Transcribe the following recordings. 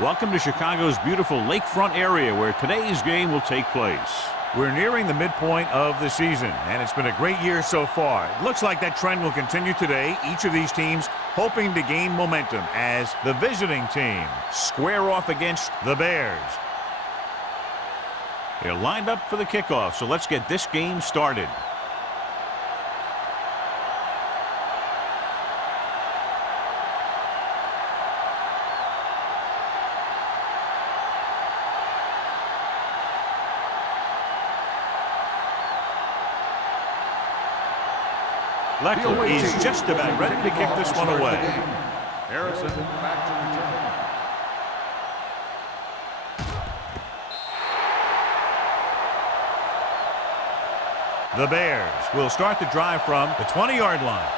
Welcome to Chicago's beautiful lakefront area where today's game will take place. We're nearing the midpoint of the season, and it's been a great year so far. It looks like that trend will continue today. Each of these teams hoping to gain momentum as the visiting team square off against the Bears. They're lined up for the kickoff, so let's get this game started. Leckler is just about ready to kick this one away. Harrison back to return. The Bears will start the drive from the 20-yard line.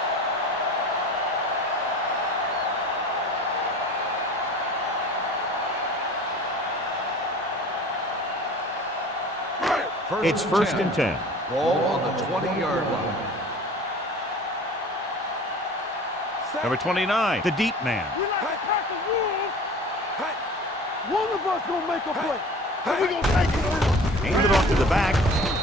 It's first and 10. Ball on the 20-yard line. Number 29, the deep man. We like to crack the rules. One of us gonna make a play. And we gonna take it. Hand it off to the back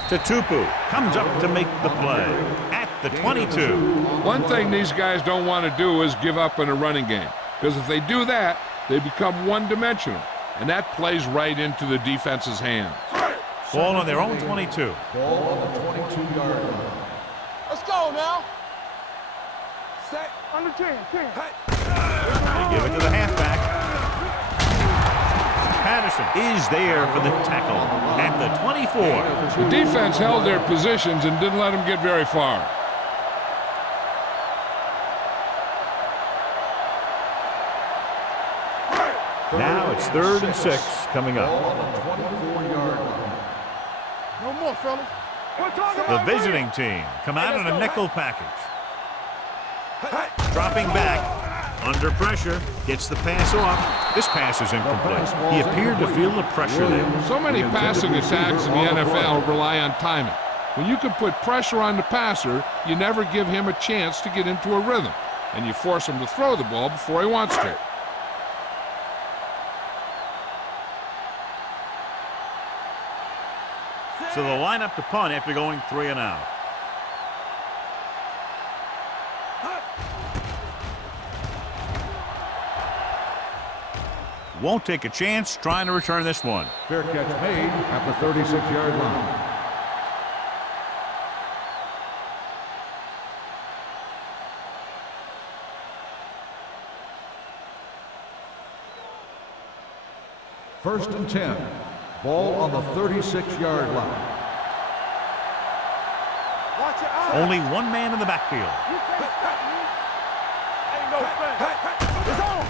to Tupu. Comes up to make the play at the 22. One thing these guys don't want to do is give up in a running game. Because if they do that, they become one-dimensional. And that plays right into the defense's hands. Ball on their own 22. Ball on the 22-yard line. Let's go now. Set under 10. They give it to the halfback. Patterson is there for the tackle at the 24. The defense held their positions and didn't let them get very far. Now it's 3rd and 6 coming up. Ball on the 24-yard line. No more, fellas. We're talking The about visiting team come out in a nickel package. Dropping back, under pressure, gets the pass off. This pass is incomplete. He appeared to feel the pressure there. So many passing attacks in the NFL rely on timing. When you can put pressure on the passer, you never give him a chance to get into a rhythm, and you force him to throw the ball before he wants to. So they'll line up to punt after going 3 and out. Won't take a chance trying to return this one. Fair catch made at the 36-yard line. First and 10. Ball on the 36-yard line. Watch your eyes. Only one man in the backfield. You can't stop me. Ain't no thing. It's on.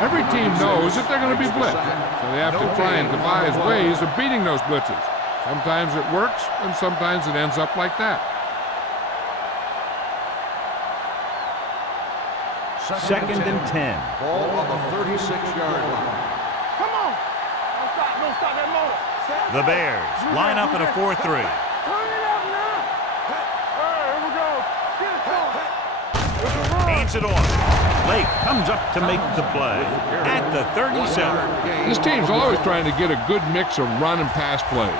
Every team knows that they're going to be blitzed, so they have to try and devise ways of beating those blitzes. Sometimes it works, and sometimes it ends up like that. Second and 10. Ball on the 36-yard line. Come on. Don't stop that motor. The Bears line up in a 4-3. Turn it up now. Here we go. Get it going. Hands it off. Lake comes up to make the play at the 37. This team's always trying to get a good mix of run and pass plays.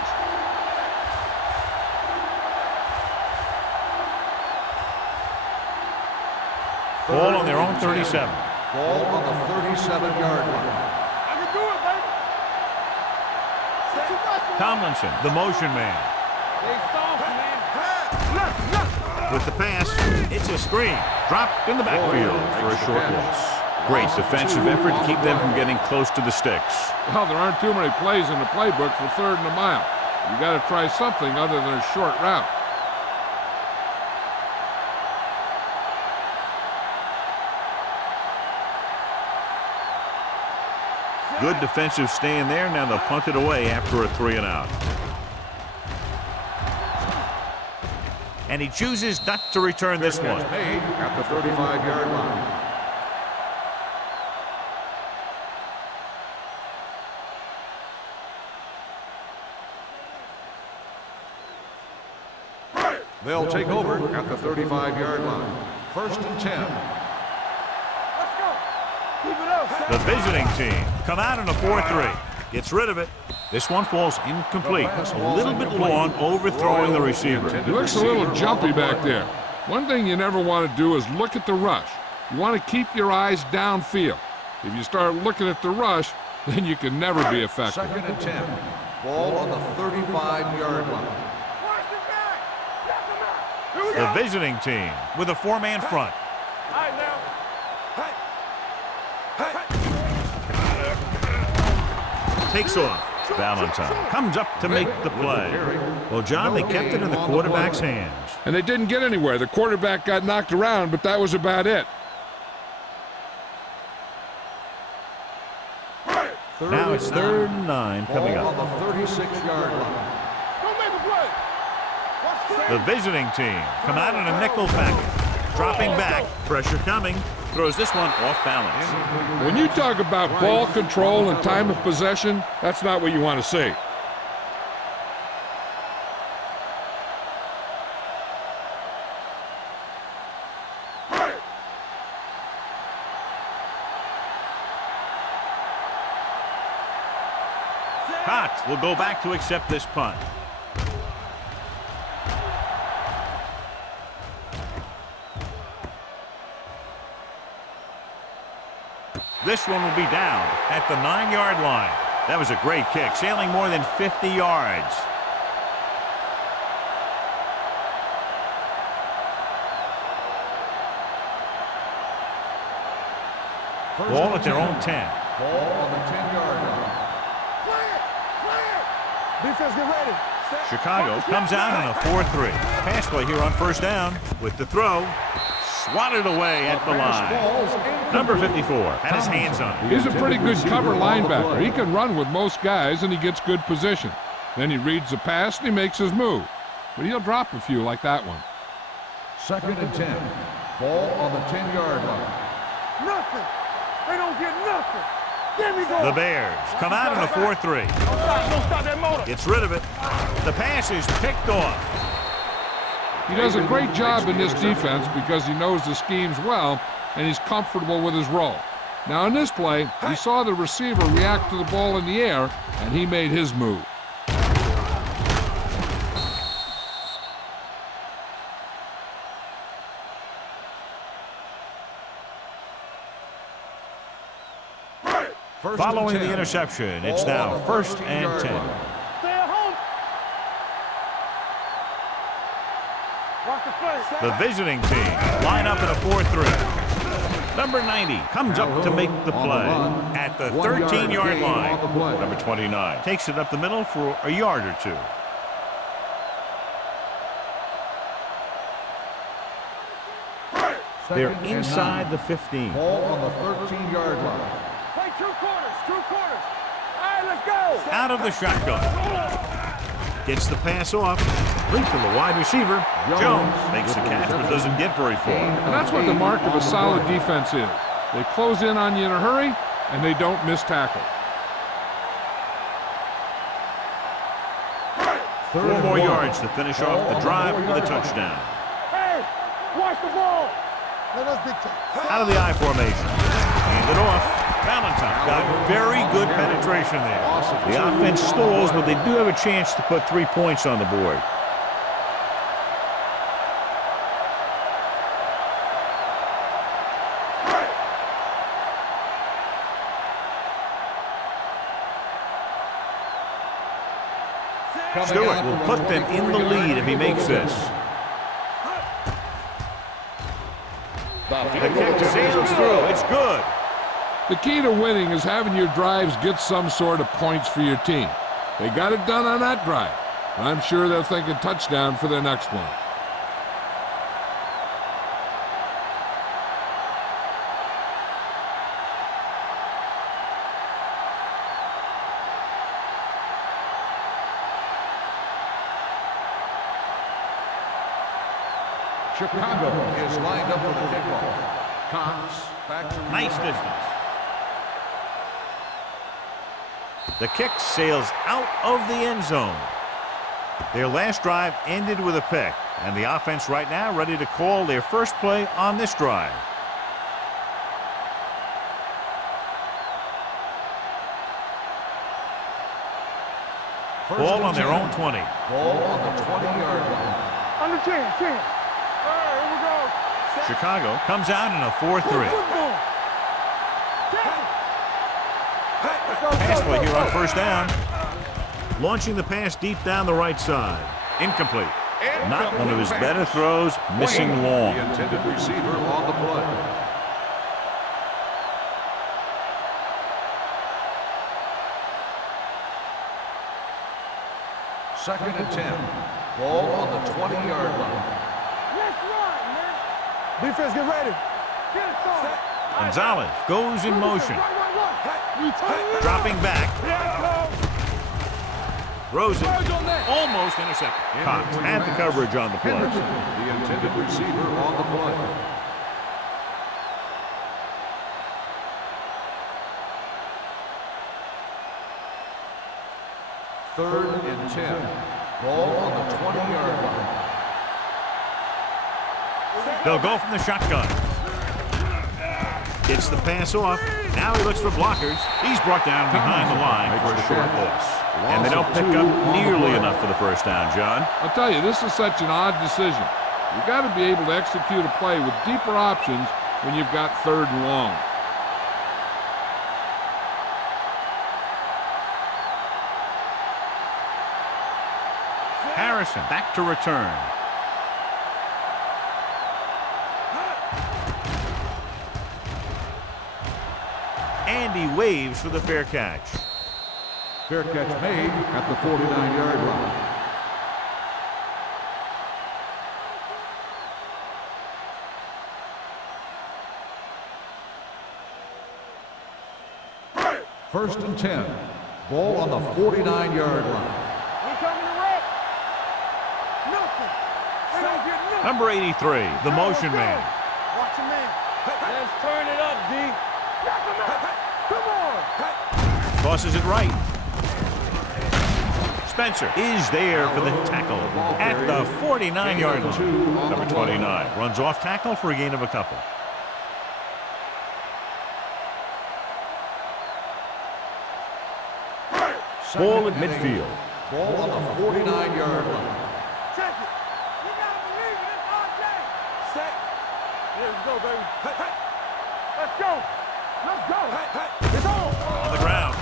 Ball on their own 37. Ball on the 37-yard line. I can do it, baby. Tomlinson, the motion man. They soft, man. Look. With the pass, it's a screen. Dropped in the backfield for a short loss. Great defensive effort to keep them from getting close to the sticks. Well, there aren't too many plays in the playbook for 3rd and a mile. You got to try something other than a short route. Good defensive stand there. Now they'll punt it away after a 3 and out. And he chooses not to return this one. Made at the 35-yard line. They'll take over at the 35-yard line. First and 10. Let's go. The visiting team come out in a 4-3. Gets rid of it. This one falls incomplete. A little bit long, overthrowing the receiver. He looks a little jumpy back there. One thing you never want to do is look at the rush. You want to keep your eyes downfield. If you start looking at the rush, then you can never be effective. 2nd and 10. Ball on the 35-yard line. Watch the back. Check him out. Here we go. The visiting team with a 4-man front. All right, now. Takes off. Valentine comes up to make the play. Well, John, they kept it in the quarterback's hands. And they didn't get anywhere. The quarterback got knocked around, but that was about it. Now it's 3rd and 9 coming Ball up. on the 36-yard line. Don't make a play. Watch The visiting team come out in a nickel package. Dropping back. Pressure coming. Throws this one off balance. When you talk about ball control and time of possession, that's not what you want to see. Cox will go back to accept this punt. This one will be down at the 9-yard line. That was a great kick, sailing more than 50 yards. Ball at their own 10. Ball on the 10-yard line. Play it. Play it. Defense, get ready. Chicago comes out in a 4-3. Pass play here on 1st down with the throw. Swatted away at the line. Number 54 had his hands on it. He's a pretty good cover linebacker. He can run with most guys, and he gets good position. Then he reads the pass, and he makes his move. But he'll drop a few like that one. 2nd and 10. Ball on the 10-yard line. Nothing. They don't get nothing. Give me go. The Bears come out in a 4-3. Don't stop that motor. Gets rid of it. The pass is picked off. He does a great job in this defense because he knows the schemes well, and he's comfortable with his role. Now in this play, he saw the receiver react to the ball in the air, and he made his move. Following the interception, it's now 1st and 10. Stay at home. Watch the play. The visiting team line up in a 4-3. Number 90 comes up to make the play at the 13-yard line. Number 29 takes it up the middle for a yard or two. They're inside the 15. Ball on the 13-yard line. Play 2 quarters. 2 quarters. All right, let's go. Out of the shotgun. Gets the pass off. Complete to the wide receiver. Jones makes the catch but doesn't get very far. And that's what the mark of a solid defense is. They close in on you in a hurry, and they don't miss tackle. 4 more yards to finish off the drive with a touchdown. Hey, watch the ball. Let us dictate. Out of the I formation. Hand it off. Valentine got very good penetration there. The offense stalls, but they do have a chance to put 3 points on the board. Stewart will put them in the lead if he makes this. The kick sails through. It's good. The key to winning is having your drives get some sort of points for your team. They got it done on that drive. I'm sure they're thinking touchdown for their next one. Chicago is lined up for the kickoff. Cox back to Nice distance. The kick sails out of the end zone. Their last drive ended with a pick, and the offense right now ready to call their first play on this drive. Ball on their own 20. Ball on the 20-yard line. Under 10, 10. All right, here we go. Chicago comes out in a 4-3. Football. Pass play here on first down. Launching the pass deep down the right side. Incomplete. Not one of his better throws, missing long. The intended receiver on the play. Second and 10. Ball on the 20-yard line. Let's run, man. Defense, get ready. Get it started. Gonzalez goes in motion. Right. Dropping back. Yeah, Throws it. Almost intercepted. Cox had the coverage on the play. Henderson, the intended receiver on the play. Third and 10. Ball on the 20-yard line. They'll go from the shotgun. Gets the pass off. Now he looks for blockers. He's brought down behind the line for a short loss. And they don't pick up nearly enough for the first down, John. I'll tell you, this is such an odd decision. You've got to be able to execute a play with deeper options when you've got third and long. Harrison back to return. And he waves for the fair catch. Fair catch made at the 49-yard line. First and 10. Ball on the 49-yard line. We coming to wreck. Nothing. They don't get nothing. Number 83, the motion man. Watch your man. Let's turn it up, D. Come on. Tosses it right. Spencer is there for the tackle at the 49-yard line. Number 29 runs off tackle for a gain of a couple. Ball at midfield. Ball on the 49-yard line. Check it. You gotta believe it. It's our day. Set. Here we go, baby. Let's go. Let's go. It's on. On the ground.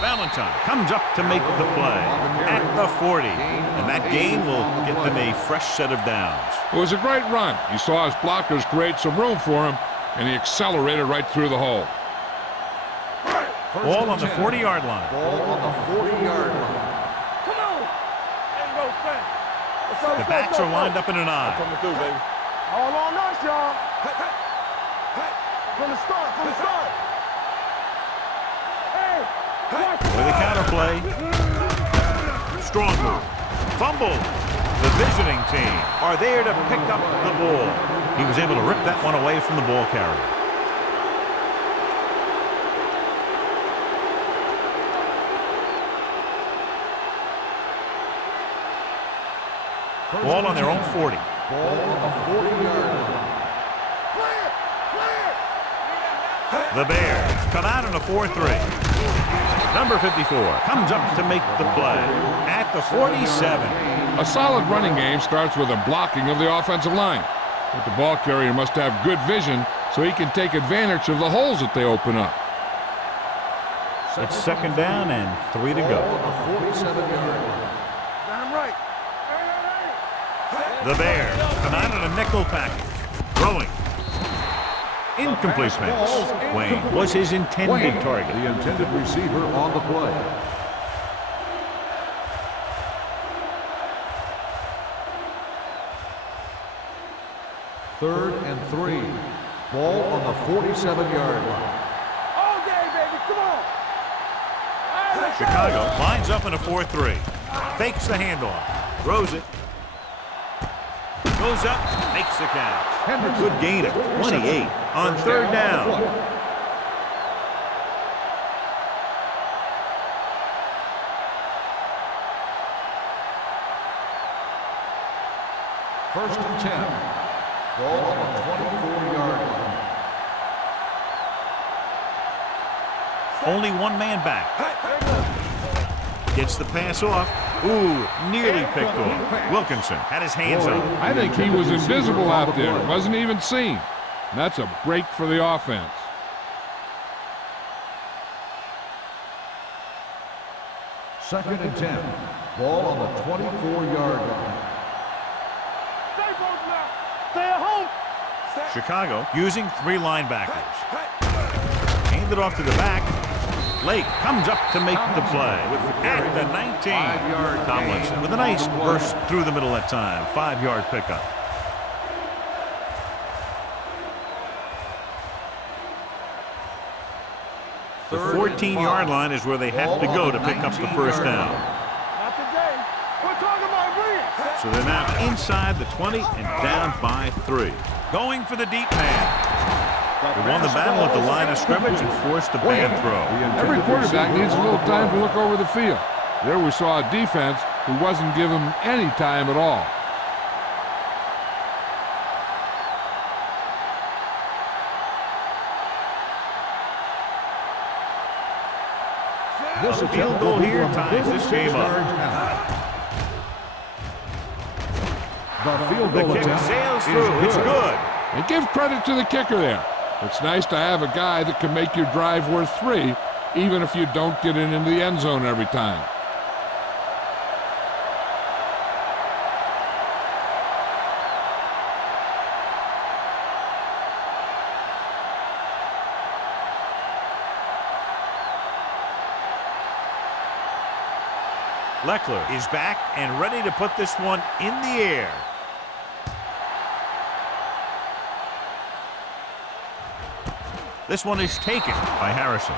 Valentine comes up to make the play at the 40. And that gain will get them a fresh set of downs. It was a great run. He saw his blockers create some room for him, and he accelerated right through the hole. Ball on the 40-yard line. Ball on the 40-yard line. Come on. Ain't no thing. Let's go, The backs are lined up in an eye. Coming through, baby. All on us, y'all. From the start, from the start. Hey. With a counter play. Strong move. Fumble. The visiting team are there to pick up the ball. He was able to rip that one away from the ball carrier. Ball on their own 40. Ball on the 40-yard line. The Bears come out in a 4-3. Number 54 comes up to make the play at the 47. A solid running game starts with a blocking of the offensive line. But the ball carrier must have good vision so he can take advantage of the holes that they open up. It's second down and 3 to go. Ball on the 47-yard line. Damn right. The Bears come out in a nickel package. Throwing. Incomplete pass. Wayne was his intended target. The intended receiver on the play. Third and 3. Ball on the 47-yard line. All day, baby. Come on. Hey, let's go. Chicago lines up in a 4-3. Fakes the handoff. Throws it. Goes up. Makes the catch. Good gain of 28 on third down. First and 10. Ball on the 24-yard line. Only one man back. Gets the pass off. Ooh, nearly picked off. Wilkinson had his hands up. I think he was invisible out there. Wasn't even seen. And that's a break for the offense. Second and 10. Ball on the 24-yard line. Stay at home. Chicago using 3 linebackers. Hand it off to the back. Lake comes up to make the play at the 19. Tomlinson with a nice burst through the middle that time. 5-yard pickup. The 14-yard line is where they have to go to pick up the first down. Not today. We're talking about Williams. So they're now inside the 20 and down by 3. Going for the deep man. They won the battle at the line of scrimmage and forced a bad throw. Every quarterback needs a little time to look over the field. There we saw a defense who wasn't given any time at all. A field goal here ties this game up. The field The goal kick attempt sails is through. It's good. And give credit to the kicker there. It's nice to have a guy that can make your drive worth 3, even if you don't get it into the end zone every time. Leckler is back and ready to put this one in the air. This one is taken by Harrison.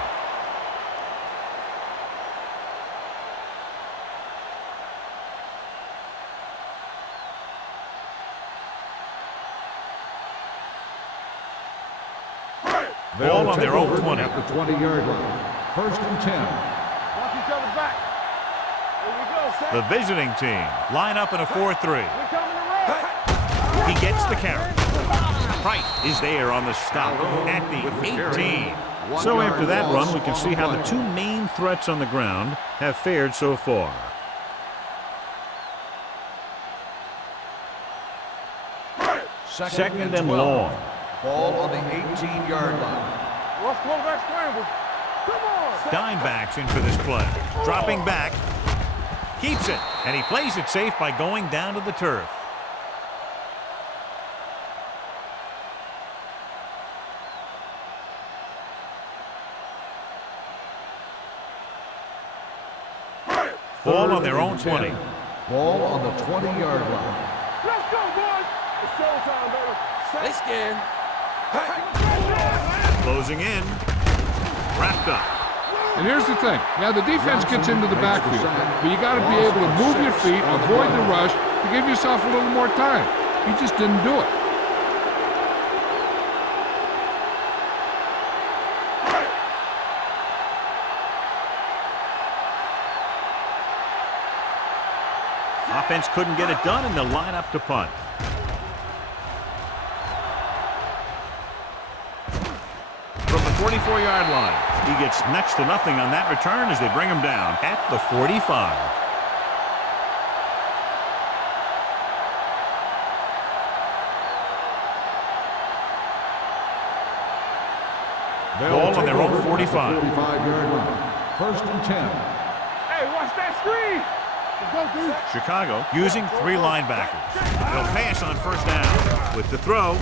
Ball on their own 20. At the 20-yard line. First and 10. Watch each other back. Here we go, Seth. The visiting team line up in a 4-3. We're coming to run. He gets the carry. Price is there on the stop at the 18. So after that run, we can see how the 2 main threats on the ground have fared so far. Second and long. Ball on the 18-yard line. Rough quarterback scramble. Come on. Dimebacks in for this play. Dropping back. Keeps it. And he plays it safe by going down to the turf. Ball on their own 20. Ball on the 20-yard line. Let's go, boys. It's showtime, baby. They scared. Closing in. Wrapped up. And here's the thing. Now, the defense gets into the backfield, but you got to be able to move your feet, avoid the rush, to give yourself a little more time. He just didn't do it. Offense couldn't get it done, and they'll line up to punt. From the 44-yard line, he gets next to nothing on that return as they bring him down at the 45. Ball on their own 45. 45-yard line. First and 10. Hey, watch that screen. Let's go, dude. Chicago using 3 linebackers. They'll pass on first down. With the throw,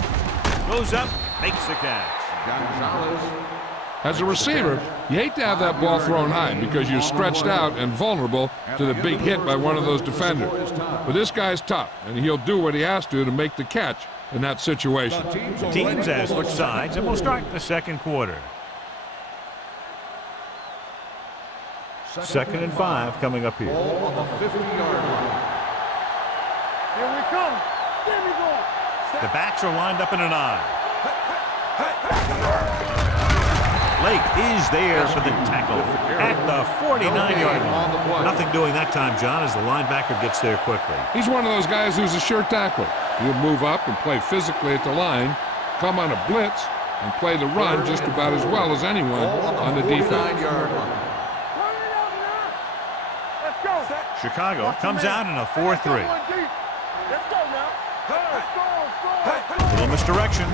goes up, makes the catch. As a receiver, you hate to have that ball thrown high because you're stretched out and vulnerable to the big hit by one of those defenders. But this guy's tough, and he'll do what he has to make the catch in that situation. The teams have switched sides, and we'll start the second quarter. Second and 5 coming up here. Ball on the 50-yard line. Here we come. There we go. The backs are lined up in an eye. Lake is there for the tackle at the 49-yard line. Nothing doing that time, John, as the linebacker gets there quickly. He's one of those guys who's a sure tackler. He'll move up and play physically at the line, come on a blitz, and play the run just about as well as anyone on the defense. Yard line. Chicago comes out in a 4-3. Let's go now. Let's go. Little misdirection.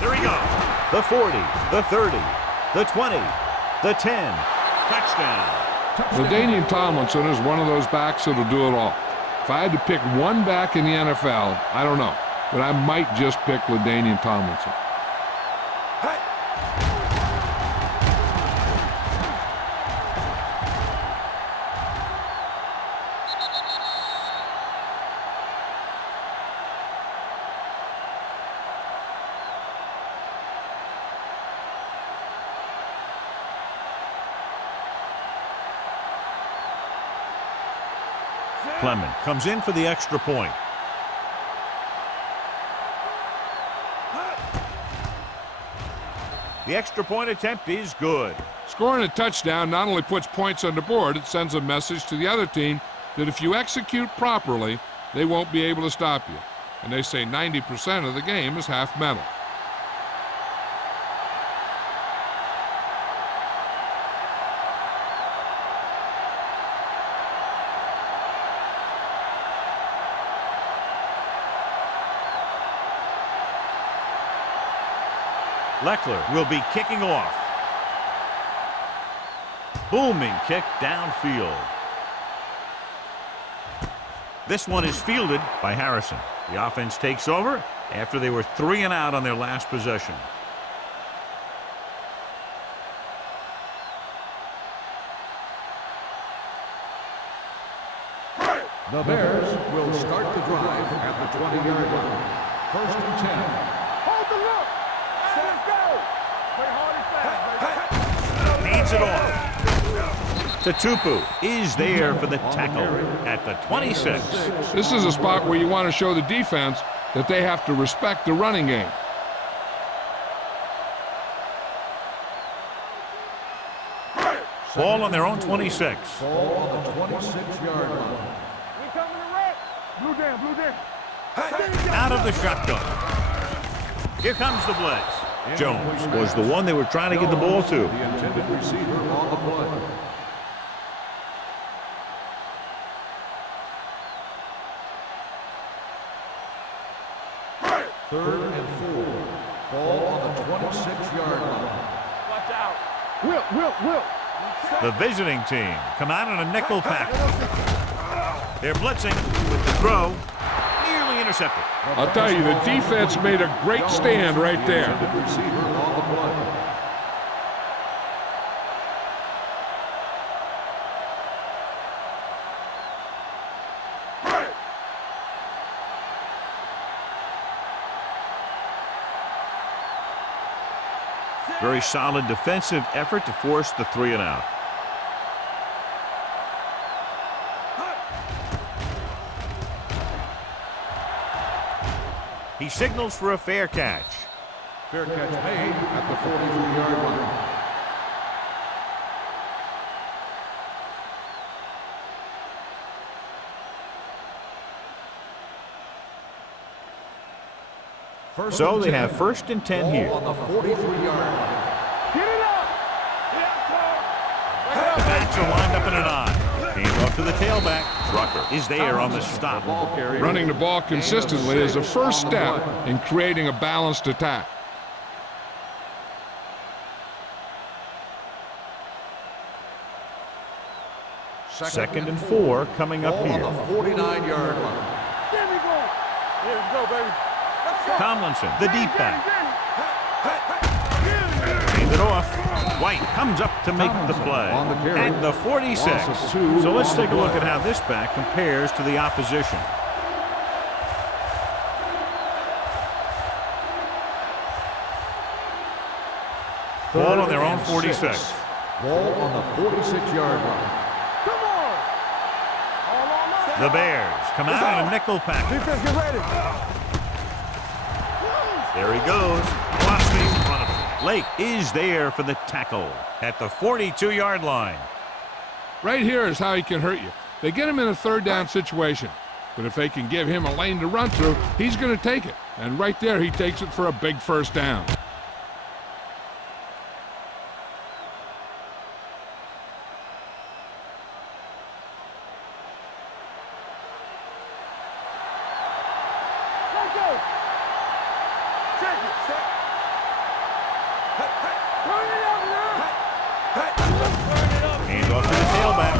There he goes. The 40, the 30, the 20, the 10. Touchdown. LaDainian Tomlinson is one of those backs that'll do it all. If I had to pick one back in the NFL, I don't know, but I might just pick LaDainian Tomlinson. Clement comes in for the extra point. The extra point attempt is good. Scoring a touchdown not only puts points on the board, it sends a message to the other team that if you execute properly, they won't be able to stop you. And they say 90% of the game is half mental. Leckler will be kicking off. Booming kick downfield. This one is fielded by Harrison. The offense takes over after they were 3 and out on their last possession. The Bears will start the drive at the 20-yard line. 1st and 10. Hold the look. Let's go. Play hard and fast, baby. Needs it off. Tatupu is there for the tackle at the 26. This is a spot where you want to show the defense that they have to respect the running game. Ball on their own 26. Ball on the 26-yard line. We coming to wreck. Blue down. Out of the shotgun. Here comes the blitz. Jones was the one they were trying to get the ball to. The intended receiver on the play. Third and 4. Ball on the 26-yard line. Watch out. Will. The visiting team come out in a nickel package. They're blitzing with the throw. Nearly intercepted. I'll tell you, the defense made a great stand right there. The intended receiver on the play. Very solid defensive effort to force the 3 and out. He signals for a fair catch. Fair catch made at the 43-yard line. So they have 1st and 10 here. On the 43-yard line. Get it up. The backs are lined up in an I. Came up to the tailback. Rucker is there on the stop. Running the ball consistently is the first step in creating a balanced attack. Second and 4 coming up here. On the 49-yard line. There we go. Here we go, baby. Let's go. Tomlinson, the deep back. Hand it off. White comes up to make the play on the carry. at the 46. Loss of 2 So let's on the take a look play. at how this back compares to the opposition. Ball on their own 46. Ball on the 46-yard line. Come on. All on us. The Bears come out in a nickel pack. Defense, get ready. There he goes. Velocity in front of him. Lake is there for the tackle at the 42-yard line. Right here is how he can hurt you. They get him in a 3rd down situation, but if they can give him a lane to run through, he's going to take it. And right there, he takes it for a big 1st down. go. Check it. Set. Turn it up now. Hands off to the tailback.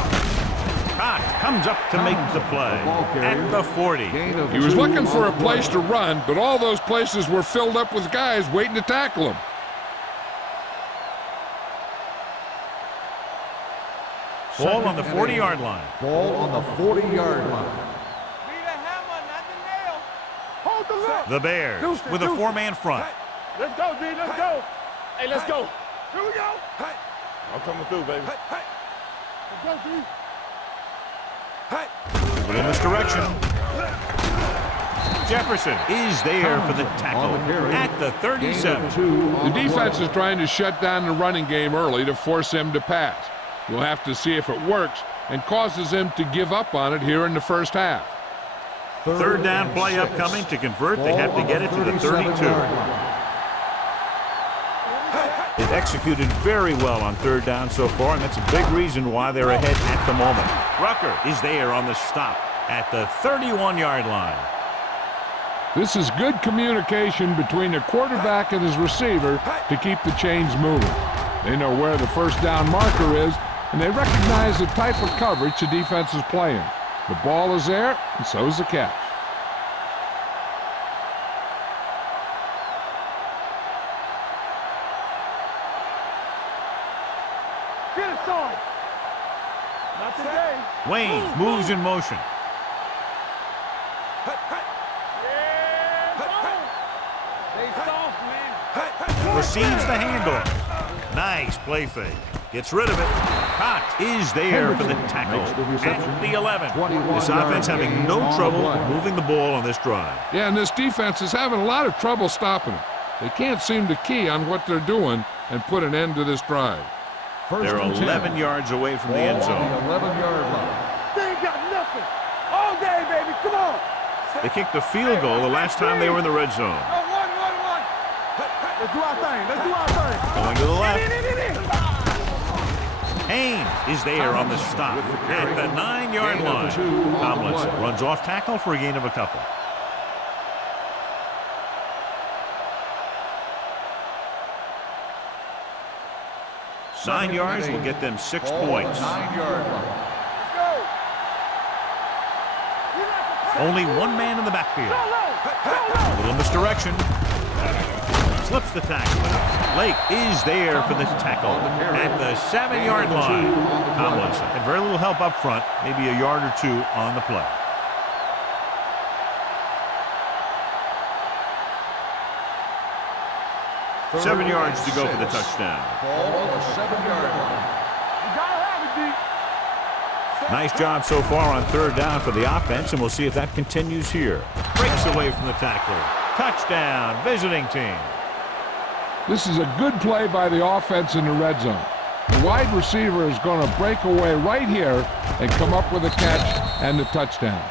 Cox comes up to make the play at the 40. He was looking for a place to run, but all those places were filled up with guys waiting to tackle him. Ball on the 40-yard line. Ball on the 40-yard line. Be the hammer, not the nail. Hold the look. The Bears with a four-man front. Let's go, D. Let's go. Hey, let's go. Here we go. I'm coming through, baby. Let's go, D. Put in this direction. Jefferson is there for the tackle at the 37. The defense is trying to shut down the running game early to force him to pass. We'll have to see if it works and causes him to give up on it here in the first half. Third down play upcoming. To convert, they have to get it to the 32. They've executed very well on third down so far, and that's a big reason why they're ahead at the moment. Rucker is there on the stop at the 31-yard line. This is good communication between the quarterback and his receiver to keep the chains moving. They know where the first down marker is, and they recognize the type of coverage the defense is playing. The ball is there, and so is the catch. Get it, son. Not today. Wayne moves in motion. They soft, man. Receives the handoff. Nice play fake. Gets rid of it. Cox is there for the tackle at the 11. This offense having no trouble moving the ball on this drive. Yeah, and this defense is having a lot of trouble stopping it. They can't seem to key on what they're doing and put an end to this drive. They're 11 yards away from the end zone. 11-yard line. They ain't got nothing. All day, baby. Come on. They kicked the field goal the last time they were in the red zone. One. Let's do our thing. Let's do our thing. Going to the left. Haynes is there on the stop at the 9-yard line. Tomlinson runs off tackle for a gain of a couple. Nine yards will get them 6 points. 9-yard line. Only one man in the backfield. A little misdirection. Slips the tackle. Lake is there for the tackle at the 7-yard line. Tomlinson had very little help up front, maybe a yard or two on the play. Seven yards to go for the touchdown. Ball on the 7-yard line. Nice job so far on third down for the offense, and we'll see if that continues here. Breaks away from the tackler. Touchdown, visiting team. This is a good play by the offense in the red zone. The wide receiver is going to break away right here and come up with a catch and the touchdown.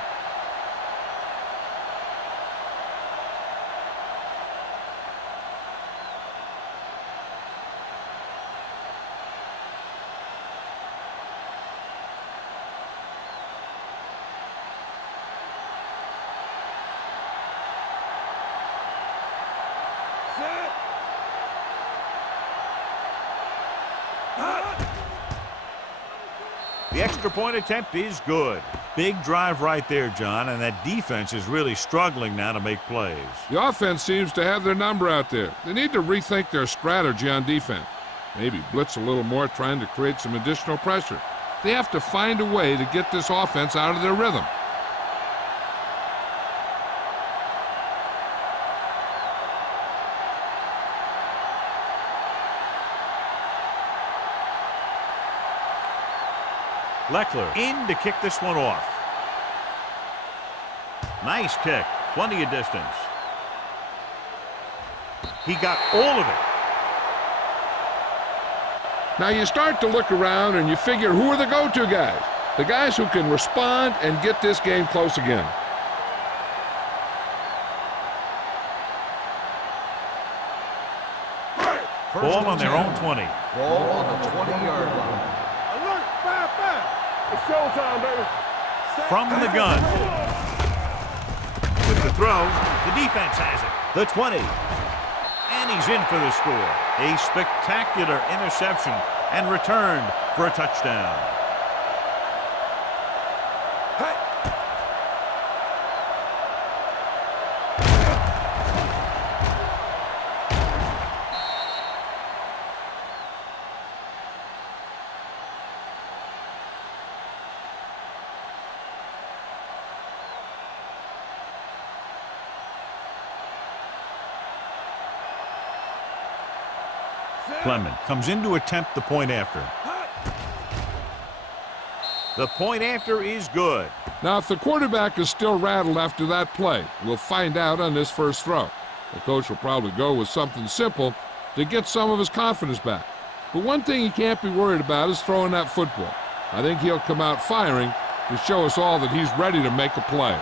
The extra point attempt is good. Big drive right there, John, and that defense is really struggling now to make plays. The offense seems to have their number out there. They need to rethink their strategy on defense. Maybe blitz a little more, trying to create some additional pressure. They have to find a way to get this offense out of their rhythm. Leckler in to kick this one off. Nice kick. Plenty of distance. He got all of it. Now you start to look around and you figure, who are the go-to guys? The guys who can respond and get this game close again. Ball on their own 20. Ball on the 20-yard line. Alert, 5-5. It's showtime, baby. From the gun. With the to throw. The defense has it. The 20. And he's in for the score. A spectacular interception and returned for a touchdown. Clement comes in to attempt the point after. The point after is good. Now, if the quarterback is still rattled after that play, we'll find out on this first throw. The coach will probably go with something simple to get some of his confidence back. But one thing he can't be worried about is throwing that football. I think he'll come out firing to show us all that he's ready to make a play.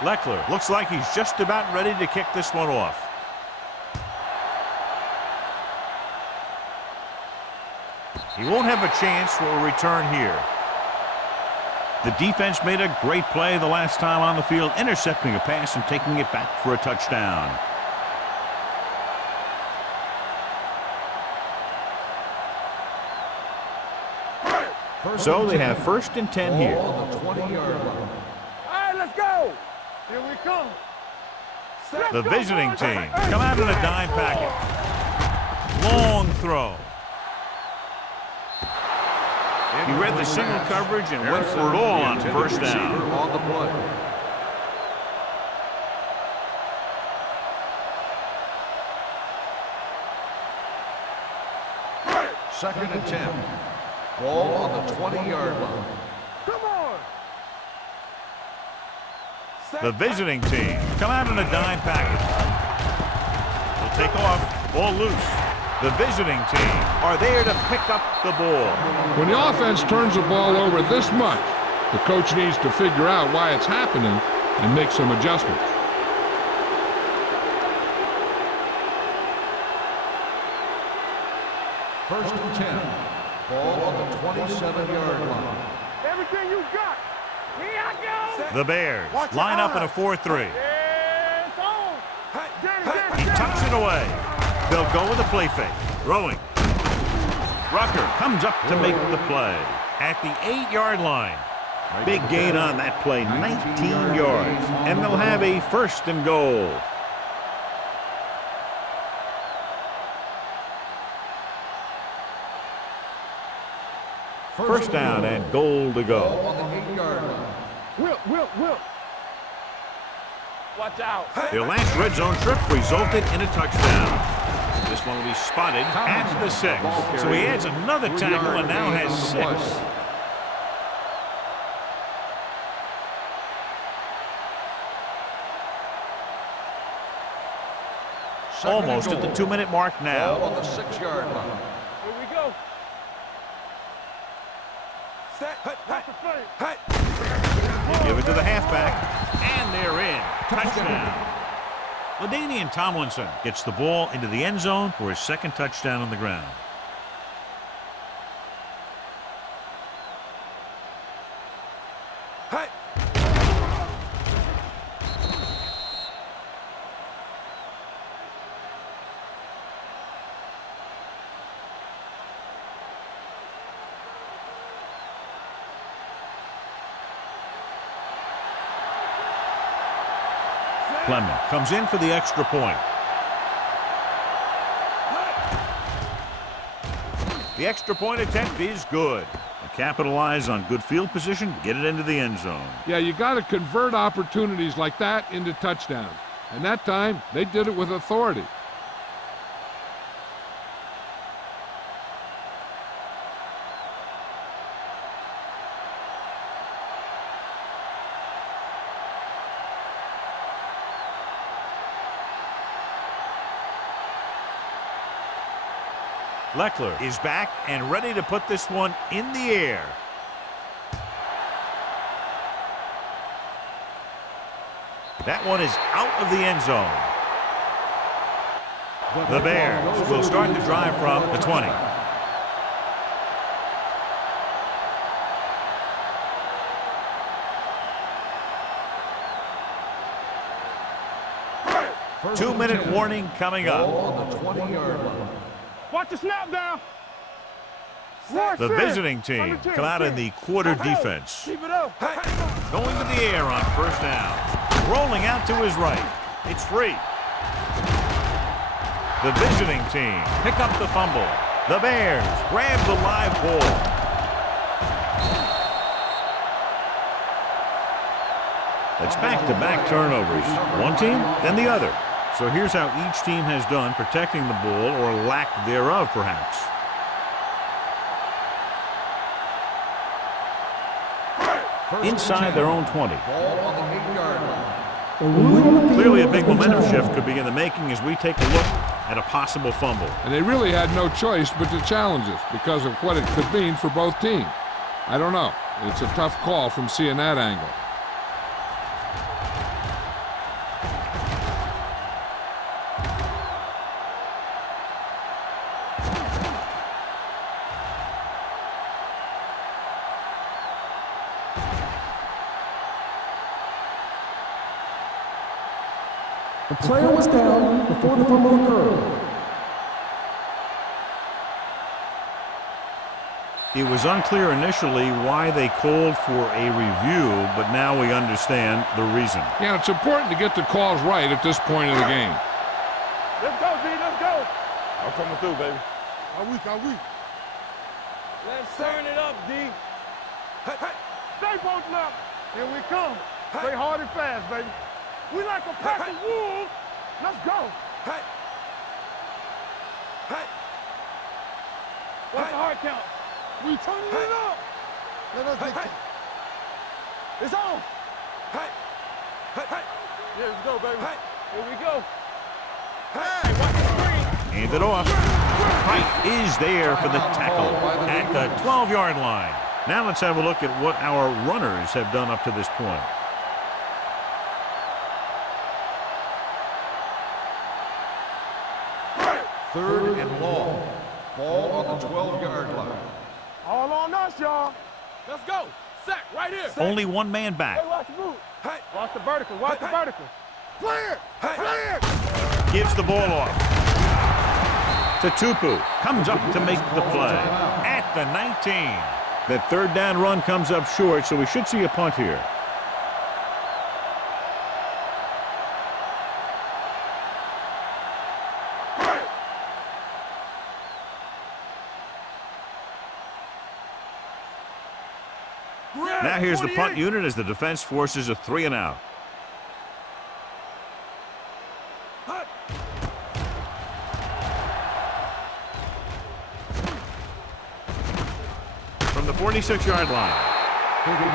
Leckler looks like he's just about ready to kick this one off. He won't have a chance for a return here. The defense made a great play the last time on the field, intercepting a pass and taking it back for a touchdown. So they have 1st and 10 here. On the 20-yard line. All right, let's go. Here we come. The visiting team come out in a dime packet. Long throw. He read the single coverage and went for it all on first down. On the play. Second and 10. Ball on the 20-yard line. Come on. The visiting team come out in a dime package. They'll take off, ball loose. The visiting team are there to pick up the ball. When the offense turns the ball over this much, the coach needs to figure out why it's happening and make some adjustments. First and 10. Ball on the 27-yard line. Everything you got. Here I go. The Bears line up in a 4-3. Yeah, it's on. He tucks it away. They'll go with a play fake. Throwing. Rucker comes up to make the play. At the 8-yard line. Big gain on that play, 19 yards. And they'll have a 1st and goal. First down and goal to go. On the 8-yard line. Will. Watch out. Their last red zone trip resulted in a touchdown. This one will be spotted at the 6. So he adds another tackle and now has 6. Almost at the 2-minute mark now. Ball on the 6-yard line. Here we go. Set. Hey. They give it to the halfback, and they're in. Touchdown. LaDainian Tomlinson gets the ball into the end zone for his 2nd touchdown on the ground. Hey. Clement comes in for the extra point. The extra point attempt is good. They capitalize on good field position, get it into the end zone. Yeah, you got to convert opportunities like that into touchdowns. And that time, they did it with authority. Leckler is back and ready to put this one in the air. That one is out of the end zone. The Bears will start the drive from the 20. Two-minute warning coming up. On the 20-yard line. Watch the snap down. The visiting team come out in the quarter defense. Keep it up. Going to the air on first down. Rolling out to his right. It's free. The visiting team pick up the fumble. The Bears grab the live ball. It's back-to-back turnovers. One team, then the other. So here's how each team has done protecting the ball, or lack thereof, perhaps. Inside their own 20. Ball on the 8-yard line. Clearly a big momentum shift could be in the making as we take a look at a possible fumble. And they really had no choice but to challenge it because of what it could mean for both teams. I don't know. It's a tough call from seeing that angle. The player was down before the fumble occurred. It was unclear initially why they called for a review, but now we understand the reason. Yeah, it's important to get the calls right at this point of the game. Let's go, D. Let's go. I'm coming through, baby. I'm weak. Let's turn it up, D. Stay posting up. Here we come. Play hard and fast, baby. We like a pack of wolves. Let's go. What's the hard count? We turning it up. Let us get it. It's on. Here we go, baby. Here we go. Hey, watch the screen. Hand it off. Height is there for the tackle at the 12-yard line. Now let's have a look at what our runners have done up to this point. Third and long. Ball on the 12-yard line. All on us, y'all. Let's go. Sack right here. Only one man back. Hey, watch the move. Watch the vertical. Watch the vertical. Clear. Clear. Gives the ball off to Tupu. Comes up to make the play at the 19. That third down run comes up short, so we should see a punt here. Now here's the punt unit as the defense forces a 3-and-out. From the 46-yard line. Return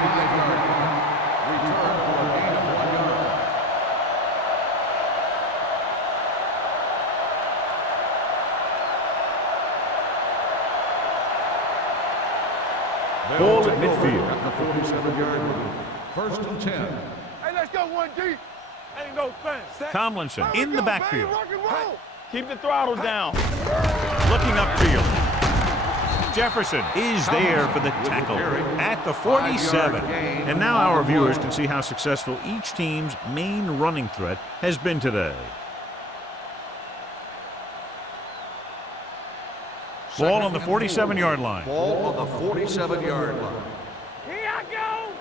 for a gain of 1 yard. Ball at midfield. At the 47-yard line. First and 10. Hey, let's go one deep. Ain't no fence. Tomlinson in the backfield. Rock and roll. Keep the throttle down. Looking upfield. Jefferson is there for the tackle at the 47. And now our viewers can see how successful each team's main running threat has been today. Ball on the 47-yard line. Ball on the 47-yard line. Here I go.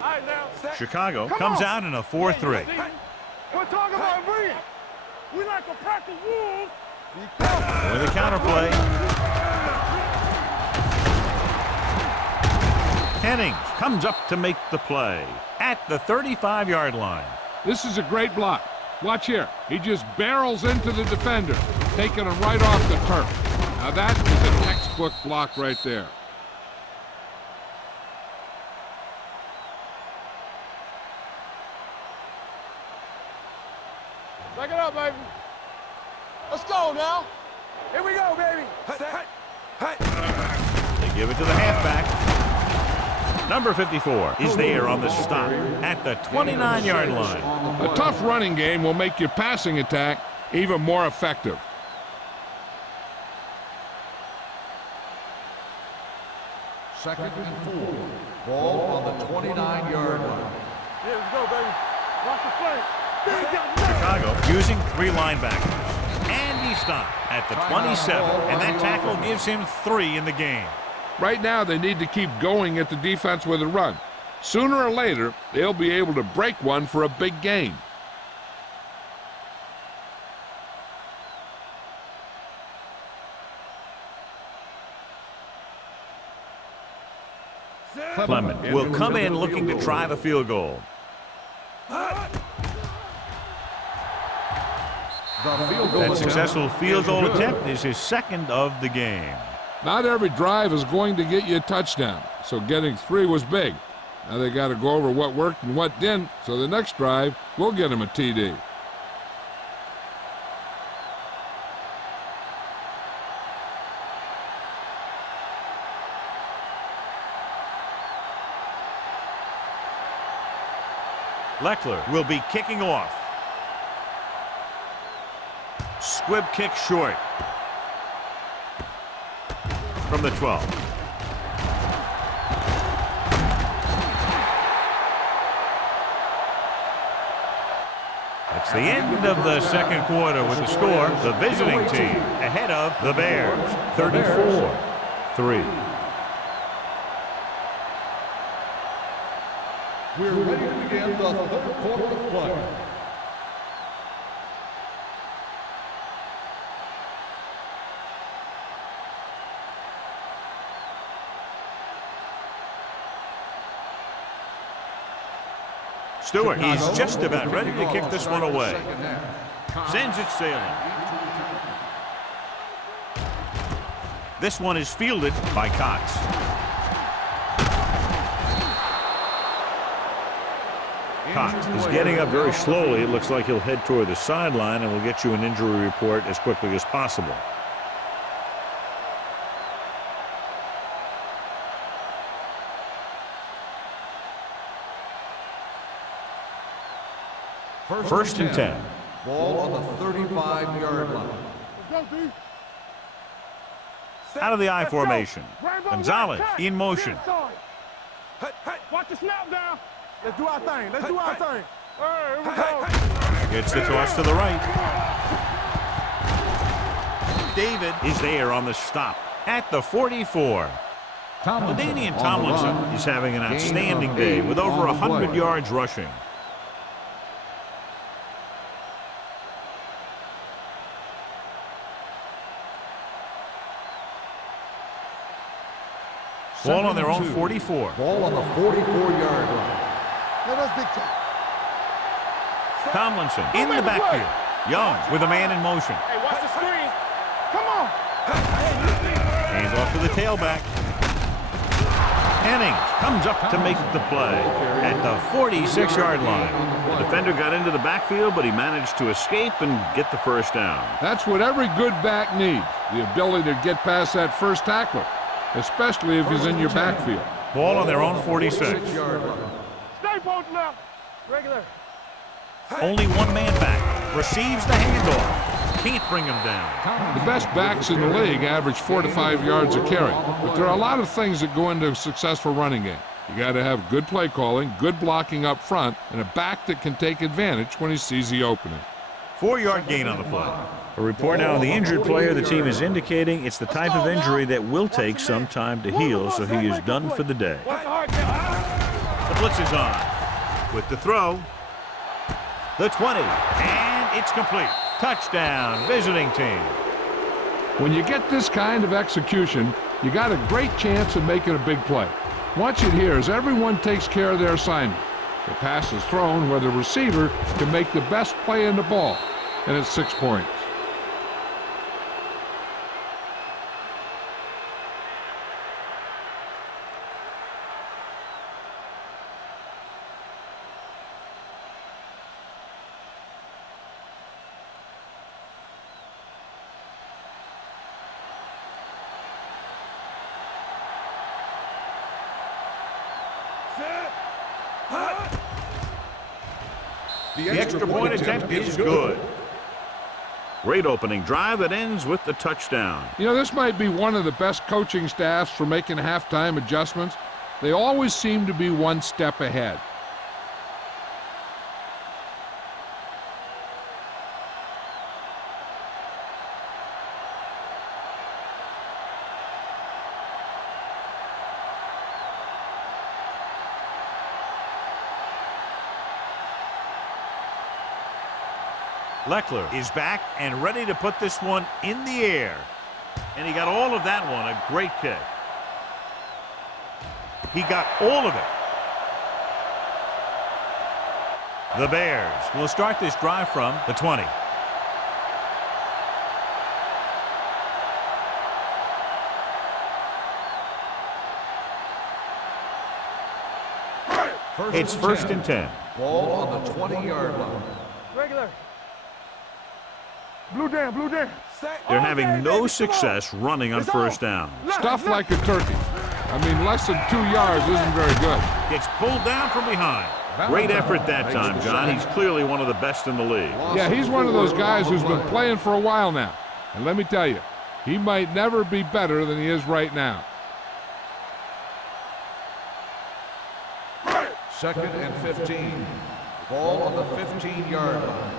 All right, now. Chicago comes out in a 4-3. We're talking about brilliant. We like a pack of wolves. With a counterplay. Hennings comes up to make the play at the 35-yard line. This is a great block. Watch here. He just barrels into the defender, taking him right off the turf. Now that is a textbook block right there. Check it out, baby. Let's go now. Here we go, baby. They give it to the halfback. Number 54 is there on the stop at the 29-yard line. A tough running game will make your passing attack even more effective. 2nd and 4. Ball on the 29-yard line. Yeah, let's go, baby. Watch the play. Chicago using 3 linebackers. And he stopped at the 27. And that tackle gives him 3 in the game. Right now, they need to keep going at the defense with a run. Sooner or later, they'll be able to break one for a big gain. Clement will come in looking to try the field goal. That successful field goal attempt is his 2nd of the game. Not every drive is going to get you a touchdown, so getting 3 was big. Now they got to go over what worked and what didn't, so the next drive will get him a TD. Leckler will be kicking off. Squib kick short. From the 12. That's the end of the 2nd quarter with the score. The visiting team ahead of the Bears. 34-3. We're ready to begin the 3rd quarter of play. Stewart, he's just about ready to kick this one away. Sends it sailing. This one is fielded by Cox. Cox is getting up very slowly. It looks like he'll head toward the sideline, and we'll get you an injury report as quickly as possible. First and 10. Ball on the 35-yard line. Let's go, D. Out of the I Let's go. formation. Rainbow Gonzalez right, in motion. inside. Hey, watch the snap down. Let's do our thing. Let's do our thing. Hey, here we go. Gets the toss to the right. David is there on the stop at the 44. LaDainian Tomlinson is having an outstanding day with over 100 yards rushing. Ball on their own 44. Ball on the 44-yard line. Yeah, that's big time. Tomlinson in the backfield. Young with a man in motion. Hey, watch the screen. Come on. Hands off to the tailback. Hennings comes up to make the play at the 46-yard line. The defender got into the backfield, but he managed to escape and get the first down. That's what every good back needs, the ability to get past that first tackler, especially if he's in your backfield. Ball on their own 46. Stay bolting up. Regular. Only one man back. Receives the handoff. Can't bring him down. The best backs in the league average 4 to 5 yards a carry, but there are a lot of things that go into a successful running game. You got to have good play calling, good blocking up front, and a back that can take advantage when he sees the opening. 4-yard gain on the play. A report now on the injured player. The team is indicating it's the type of injury that will take some time to heal, so he is done for the day. The blitz is on. With the throw. The 20. And it's complete. Touchdown, visiting team. When you get this kind of execution, you got a great chance of making a big play. Watch it here as everyone takes care of their assignment. The pass is thrown where the receiver can make the best play in the ball, and it's 6 points. The extra point attempt is good. Great opening drive that ends with the touchdown. You know, this might be one of the best coaching staffs for making halftime adjustments. They always seem to be one step ahead. Leckler is back and ready to put this one in the air. And he got all of that one. A great kick. He got all of it. The Bears will start this drive from the 20. It's first and 10. Ball on the 20-yard line. Regular. Blue down, blue down. They're having no success running on first down. Stuff like a turkey. I mean, less than 2 yards isn't very good. Gets pulled down from behind. Great effort that time, John. He's clearly one of the best in the league. Yeah, he's one of those guys who's been playing for a while now. And let me tell you, he might never be better than he is right now. Second and 15. Ball on the 15-yard line.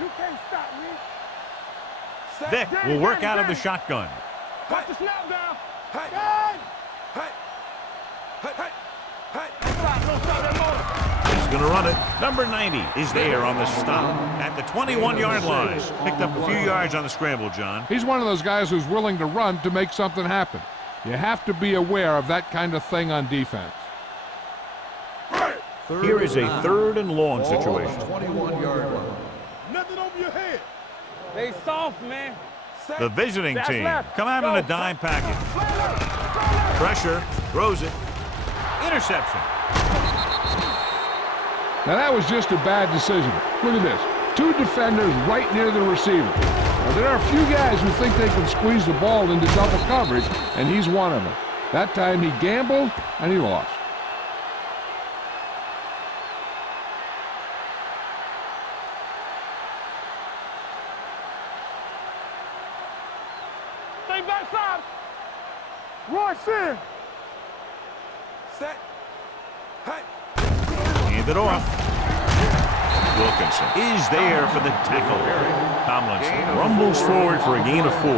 You can't stop me. Vick will work out of the shotgun. Got the snap down. Hey. Don't stop that motor. He's going to run it. Number 90 is there on the stop at the 21-yard line. Picked up a few yards on the scramble, John. He's one of those guys who's willing to run to make something happen. You have to be aware of that kind of thing on defense. Here is a third and long situation. 21-yard line. Nothing over your head. They soft, man. The visiting team come out in a dime package. Pressure, throws it. Interception. Now that was just a bad decision. Look at this. 2 defenders right near the receiver. Now, there are a few guys who think they can squeeze the ball into double coverage, and he's one of them. That time he gambled, and he lost. Stay backside. Royce in. Set. Hey. Hand it off. Wilkinson is there for the tackle. Tomlinson rumbles forward for a gain of 4.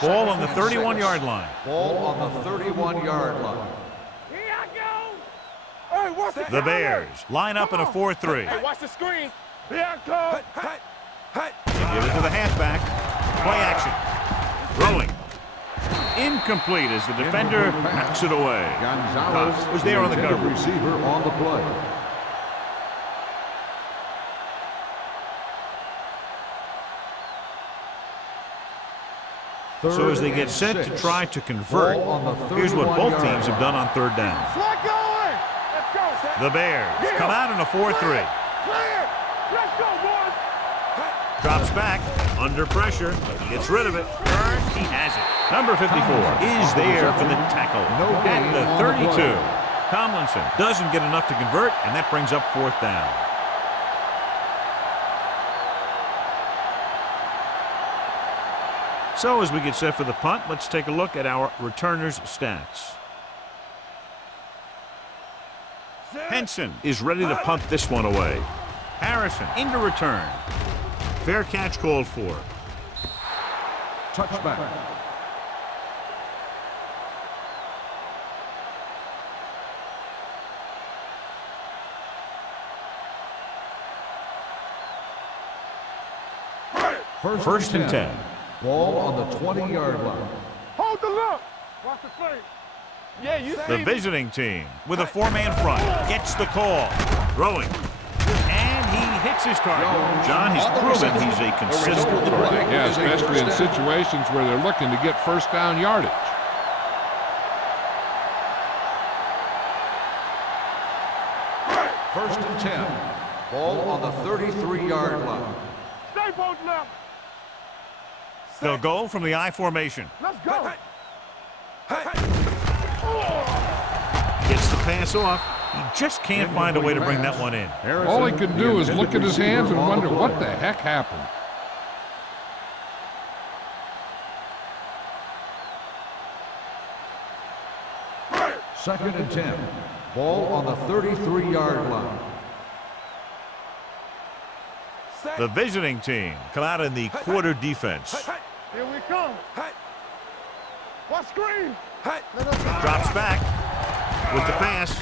Ball on the 31-yard line. Ball on the 31-yard line. Here I go. Hey, what's The Bears line up in a 4-3. Hey, watch the screen. Here I come. Give it to the halfback. Play action. Throwing. Incomplete as the defender knocks it away. Gonzalez was there on the cover. Receiver on the play. So as they get set to try to convert, here's what both teams have done on third down. Slide going. Let's go. The Bears come out in a 4-3. Clear. Let's go, boys. Drops back, under pressure, gets rid of it, turns, he has it. Number 54 is there for the tackle at the 32. Tomlinson doesn't get enough to convert, and that brings up 4th down. So as we get set for the punt, let's take a look at our returners' stats. Henson is ready to punt this one away. Harrison into return. Fair catch called for. Touchback. First and 10. Ball on the 20-yard line. Hold the look. Watch the flame. Yeah, you see The me. visiting team with a 4-man front gets the call. Throwing. And he hits his target. John, he's proven he's a consistent thrower. Yeah, especially in situations where they're looking to get first down yardage. First and 10. Ball on the 33-yard line. Stay posted up. They'll go from the I formation. Let's go. Gets the pass off. He just can't find a way to bring that one in. All he can do is look at his hands and wonder what the heck happened. Second and 10. Ball on the 33-yard line. The visiting team come out in the quarter defense. Here we come. What screen? Drops back with the pass.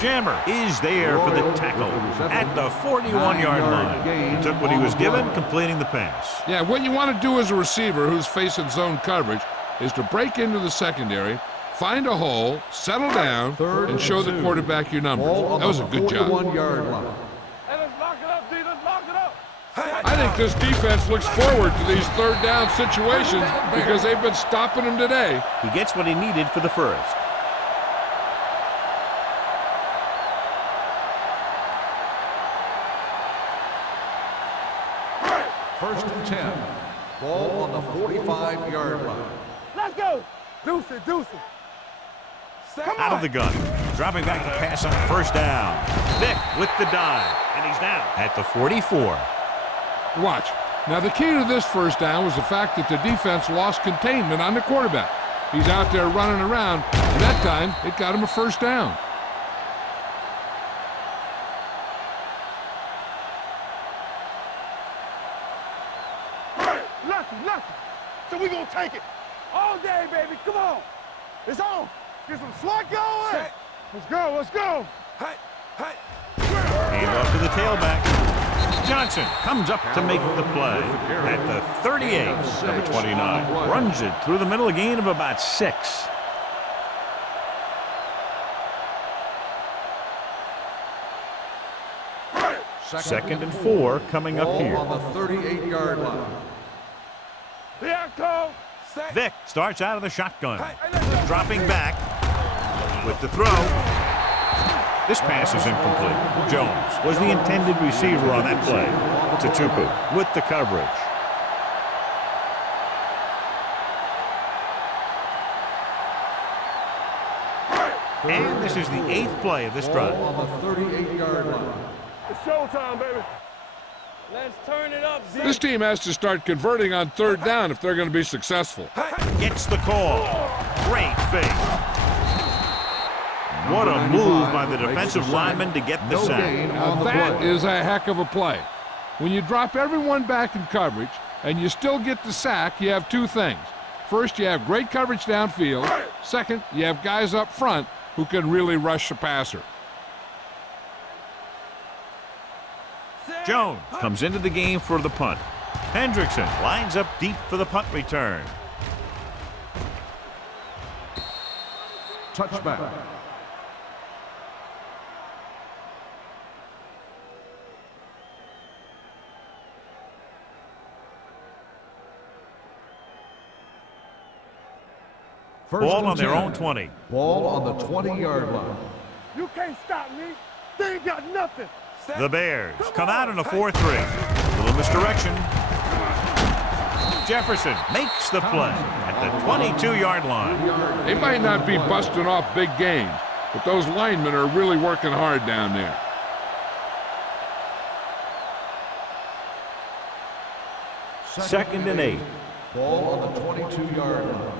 Jammer is there for the tackle at the 41-yard line. He took what he was given, completing the pass. Yeah, what you want to do as a receiver who's facing zone coverage is to break into the secondary, find a hole, settle down, and show the quarterback your numbers. That was a good job. 41-yard line. Hey, let's lock it up, D. Let's lock it up. I think this defense looks forward to these third down situations because they've been stopping them today. He gets what he needed for the first. First and 10. Ball on the 45-yard line. Let's go. Deuce it, deuce it. Come Out on. of the gun. Dropping back to pass on first down. Vick with the dive. And he's down at the 44. Watch. Now, the key to this first down was the fact that the defense lost containment on the quarterback. He's out there running around, and that time, it got him a first down. Lucky. So we gonna take it all day, baby. Come on. It's on. Get some slot going. Let's go. Hand off to the tailback. Johnson comes up to make the play at the 38. Number 29 runs it through the middle, a gain of about 6. Second and 4 coming up here. On the 38-yard line. Vick starts out of the shotgun. Dropping back with the throw. This pass is incomplete. Jones was the intended receiver on that play. Tutupu with the coverage. And this is the 8th play of this drive. On the 38-yard line. It's showtime, baby. Let's turn it up, Z. This team has to start converting on third down if they're going to be successful. Gets the call. Great fake. What a move by the defensive lineman to get the sack. Now that is a heck of a play. When you drop everyone back in coverage and you still get the sack, you have two things. First, you have great coverage downfield. Second, you have guys up front who can really rush the passer. Jones comes into the game for the punt. Hendrickson lines up deep for the punt return. Touchback. Ball on their own 20. Ball on the 20-yard line. You can't stop me. They ain't got nothing. The Bears come out in a 4-3. Little misdirection. Jefferson makes the play at the 22-yard line. They might not be busting off big games, but those linemen are really working hard down there. Second and 8. Ball on the 22-yard line.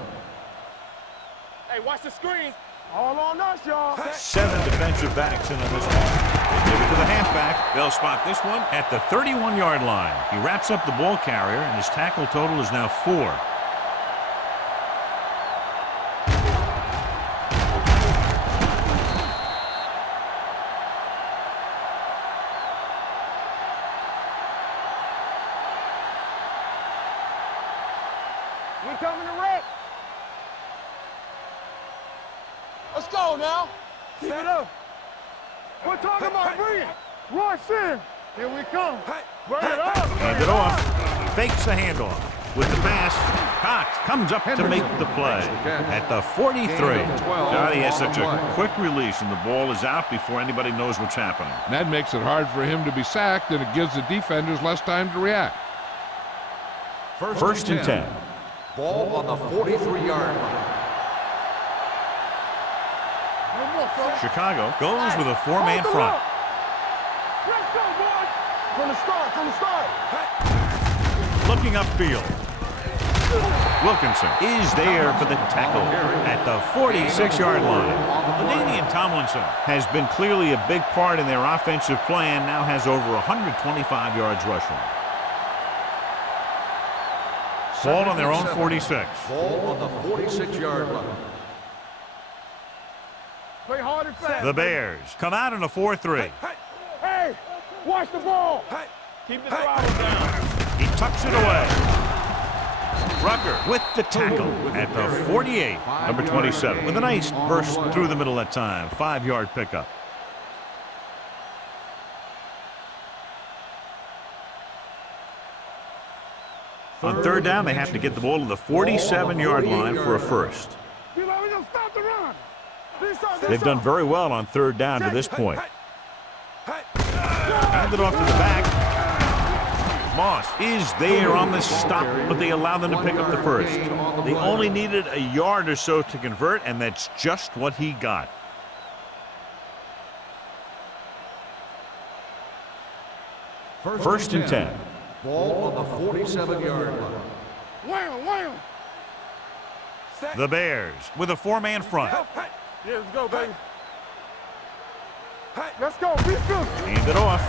Hey, watch the screen. All on us, y'all. 7 defensive backs in on this one. They give it to the halfback. They'll spot this one at the 31-yard line. He wraps up the ball carrier, and his tackle total is now 4. We're coming to wreck. Let's go now. Keep it up. We're talking about bringing. Rush in. Here we come. Bring it up. Hand it off. Fakes the handoff. With the pass, Cox comes up to make the play at the 43. God, he has such a quick release, and the ball is out before anybody knows what's happening. That makes it hard for him to be sacked, and it gives the defenders less time to react. First and 10. Ball on the 43-yard line. Chicago goes with a four-man front. Let's go, boys. From the start. Looking upfield. Wilkinson is there for the tackle at the 46-yard line. LaDainian Tomlinson has been clearly a big part in their offensive plan, now has over 125 yards rushing. Ball on their own 46. Ball on the 46-yard line. Play hard and fast. The Bears come out in a 4-3. Hey, watch the ball. Keep the throttle down. He tucks it away. Rucker with the tackle at the 48. Number 27 with a nice burst through the middle that time. 5-yard pickup. On third down, they have to get the ball to the 47-yard line for a first. They've done very well on third down to this point. Hand it off to the back. Moss is there on the stop, but they allow them to pick up the first. They only needed a yard or so to convert, and that's just what he got. First and 10. Ball on the 47-yard line. Wham. The Bears with a four-man front. Yeah, let's go, baby. Let's go. Be good. Hand it off.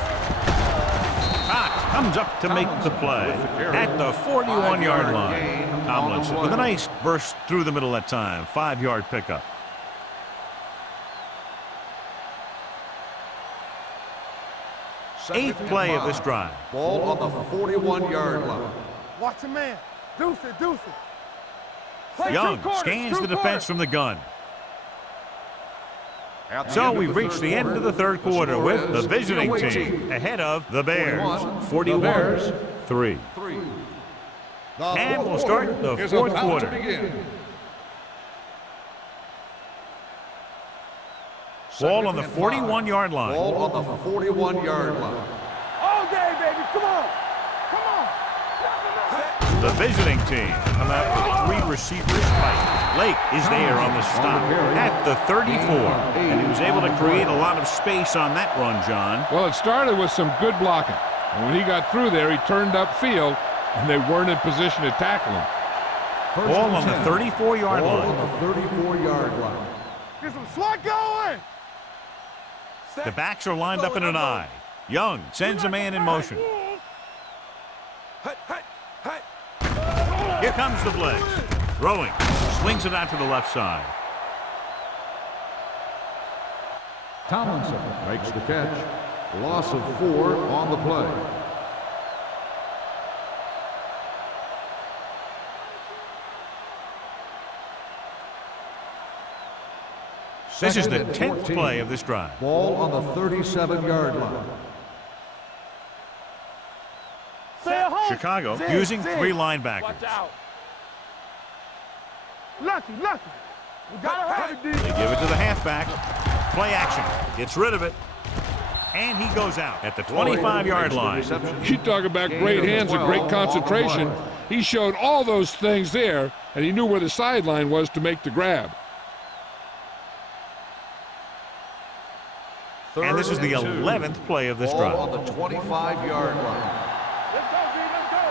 Cox comes up to make the play at the 41-yard line. Tomlinson with a nice burst through the middle that time. 5-yard pickup. Eighth play of this drive. Ball on the 41-yard line. Watch a man. Deuce it. Young scans the defense from the gun. So we've reached the end of the third quarter with the visiting team ahead of the Bears. 41-3. And we'll start the fourth quarter. Ball on the 41-yard line. Ball on the 41-yard line. All day, baby. Come on. The visiting team come out with 3 receivers tight. Lake is there on the stop at the 34. And he was able to create a lot of space on that run, John. Well, it started with some good blocking. And when he got through there, he turned upfield, and they weren't in position to tackle him. Ball on the 34-yard line. On the 34-yard line. Get some swat going. The backs are lined up in an eye. Young sends a man in motion. Here comes the blitz. Throwing. Swings it out to the left side. Tomlinson makes the catch. Loss of 4 on the play. This is the 10th play of this drive. Ball on the 37-yard line. Chicago using 3 linebackers. Watch out. Lucky. We gotta have it, D. They give it to the halfback. Play action. Gets rid of it. And he goes out at the 25-yard line. You talk about great hands and great concentration. He showed all those things there, and he knew where the sideline was to make the grab. And this is the 11th play of this drive. Ball on the 25-yard line. Let's go, D. Let's go.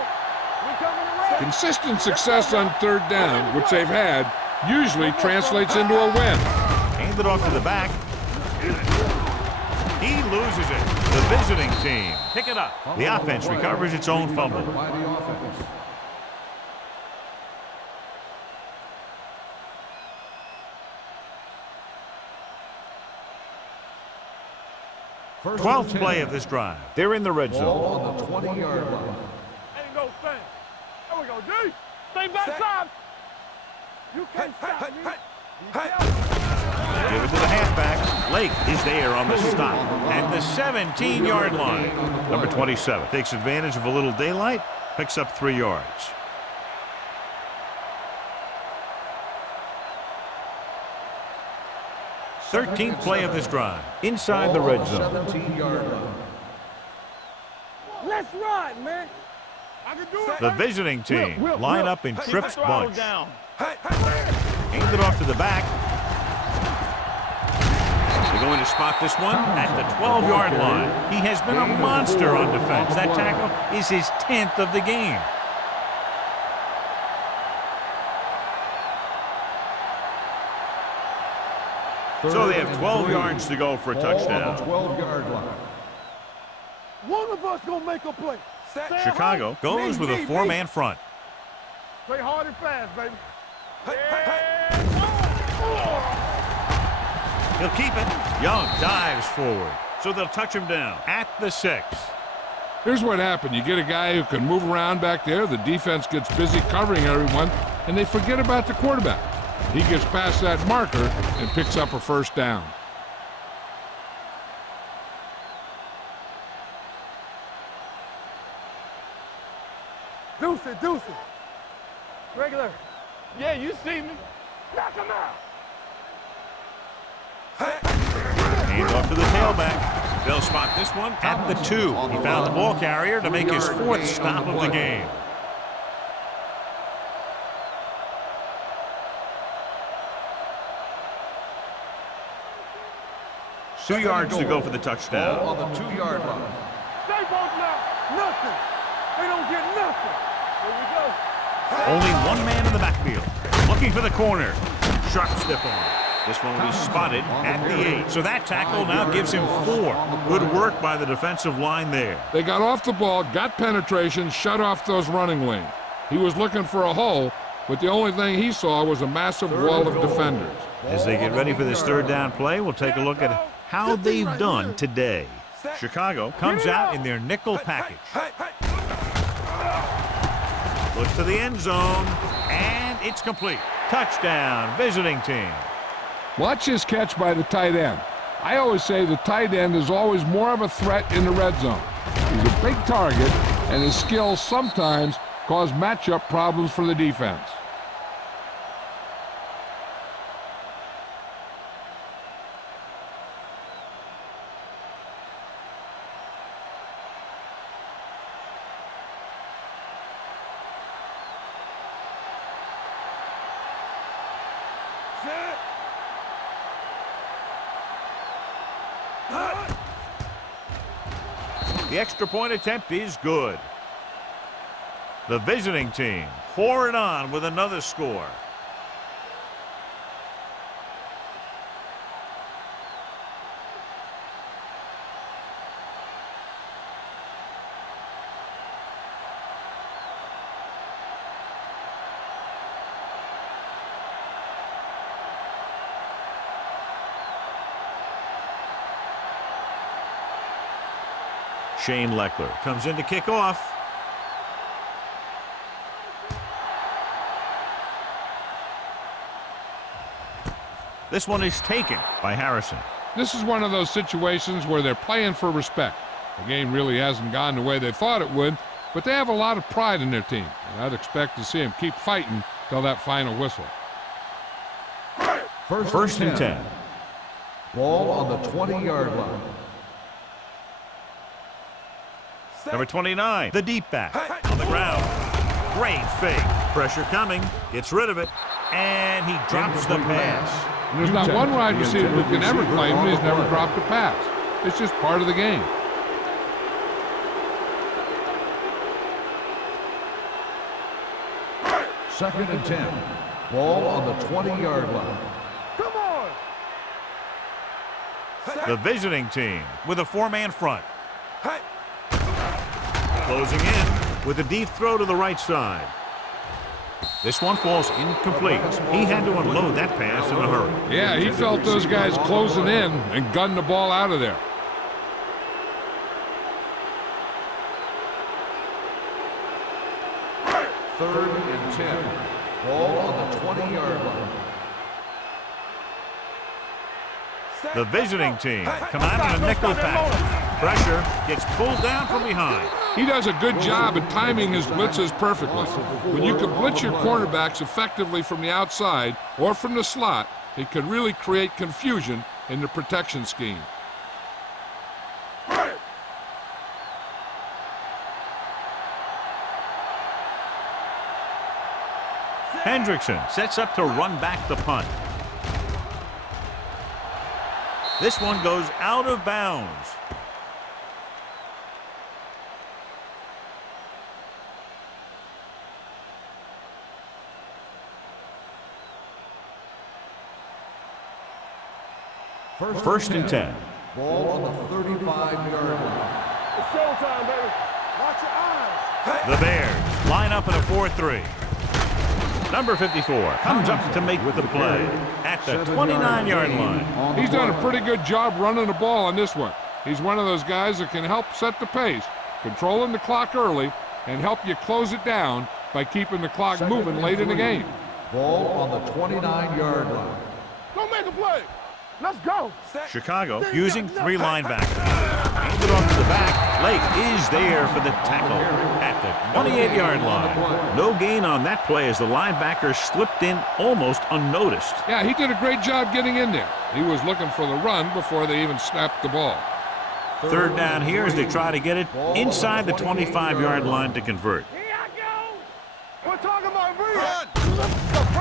We coming around. Consistent success on third down, which they've had, usually translates into a win. Hand it off to the back. He loses it. The visiting team pick it up. The offense recovers its own fumble. By the offense. First 12th and play 10. of this drive. They're in the red zone. Ball on the 20-yard line. Ain't no thing. There we go, D. Stay backside. You can't stop me. Give it to the halfback. Lake is there on the stop at the 17-yard line. Number 27 takes advantage of a little daylight, picks up 3 yards. Thirteenth play of this drive. Inside the red zone. 17-yard line. Let's ride, man. I can do it. The visiting team line up in trips bunch. Down. Hand it off to the back. going to spot this one at the 12-yard line. He has been a monster on defense. That tackle is his 10th of the game. So they have 12 yards to go for a touchdown. 12-yard line. One of us gonna make a play. Chicago goes with a four-man front. Play hard and fast, baby. He'll keep it. Young dives forward. So they'll touch him down at the 6. Here's what happened. You get a guy who can move around back there. The defense gets busy covering everyone, and they forget about the quarterback. He gets past that marker and picks up a first down. Deuce it. Regular. Yeah, you see me. Knock him out. Hand off to the tailback. They'll spot this one at the 2. He found the ball carrier to make his 4th stop of the game. Two yards to go for the touchdown. On the 2-yard line. They both now. Nothing. They don't get nothing. Here we go. Only one man in the backfield. Looking for the corner. Sharp stiff arm. This one will be spotted at the 8. So that tackle now gives him 4. Good work by the defensive line there. They got off the ball, got penetration, shut off those running lanes. He was looking for a hole, but the only thing he saw was a massive wall of defenders. As they get ready for this third down play, we'll take a look at how they've done today. Chicago comes out in their nickel package. Looks to the end zone, and it's complete. Touchdown, visiting team. Watch his catch by the tight end. I always say the tight end is always more of a threat in the red zone. He's a big target, and his skills sometimes cause matchup problems for the defense. The extra point attempt is good. The visiting team pour it on with another score. Shane Leckler comes in to kick off. This one is taken by Harrison. This is one of those situations where they're playing for respect. The game really hasn't gone the way they thought it would, but they have a lot of pride in their team, and I'd expect to see them keep fighting till that final whistle. First and 10. Ball on the 20-yard line. Number 29, the deep back on the ground. Great fake. Pressure coming. Gets rid of it. And he drops the pass. There's not one wide receiver who can ever claim that he's never dropped a pass. It's just part of the game. Second and 10. Ball on the 20-yard line. Come on. The visiting team with a four-man front. Closing in with a deep throw to the right side. This one falls incomplete. He had to unload that pass in a hurry. Yeah, he felt those guys closing in and gunned the ball out of there. Third and 10. Ball on the 20-yard line. The visiting team come out in a nickel package. Pressure gets pulled down from behind. He does a good job at timing his blitzes perfectly. When you can blitz your cornerbacks effectively from the outside or from the slot, it can really create confusion in the protection scheme. Hendrickson sets up to run back the punt. This one goes out of bounds. First and 10. Ball on the 35-yard line. It's showtime, baby. Watch your eyes. The Bears line up in a 4-3. Number 54 comes up to make the play at the 29-yard line. He's done a pretty good job running the ball on this one. He's one of those guys that can help set the pace, controlling the clock early, and help you close it down by keeping the clock moving late in the game. Ball on the 29-yard line. Don't make a play. Let's go. Chicago using 3 linebackers. Handed off to the back. Lake is there for the tackle at the 28-yard line. No gain on that play as the linebacker slipped in almost unnoticed. Yeah, he did a great job getting in there. He was looking for the run before they even snapped the ball. Third down here as they try to get it inside the 25-yard line to convert. Here I go. We're talking about run.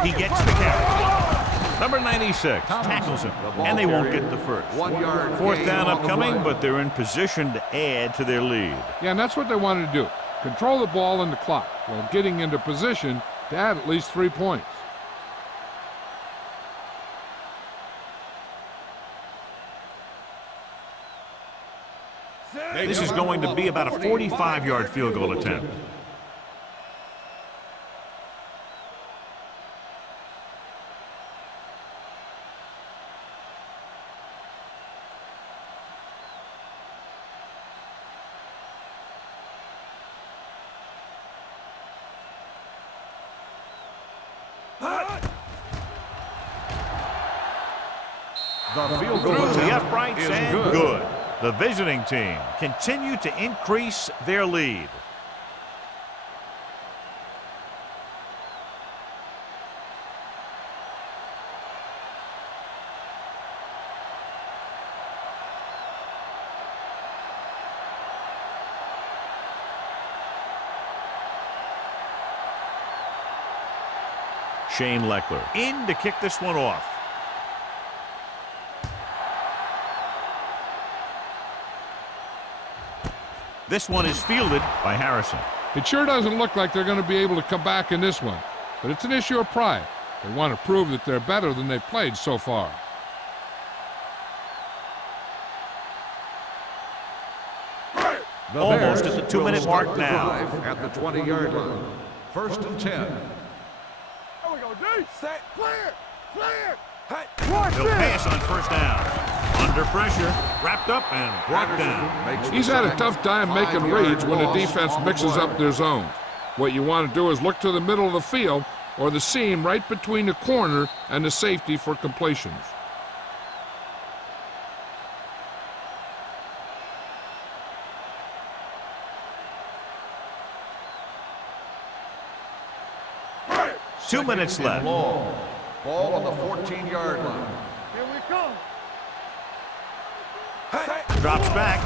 He gets the carry. Number 96 tackles him, and they won't get the first. 1 yard. Fourth down upcoming, but they're in position to add to their lead. Yeah, and that's what they wanted to do. Control the ball and the clock while getting into position to add at least 3 points. This is going to be about a 45-yard field goal attempt. The field Through goal the attempt uprights is and good. The visiting team continue to increase their lead. Shane Leckler in to kick this one off. This one is fielded by Harrison. It sure doesn't look like they're going to be able to come back in this one, but it's an issue of pride. They want to prove that they're better than they've played so far. Almost at the 2-minute mark now. At the 20-yard line. First and 10. There we go, D. Set. Clear. Clear. Hey. He'll pass on first down. Under pressure, wrapped up and brought down. He's had a tough time making reads when the defense mixes up their zones. What you want to do is look to the middle of the field or the seam right between the corner and the safety for completions. Two minutes left. Ball on the 14-yard line. Here we come. Drops back.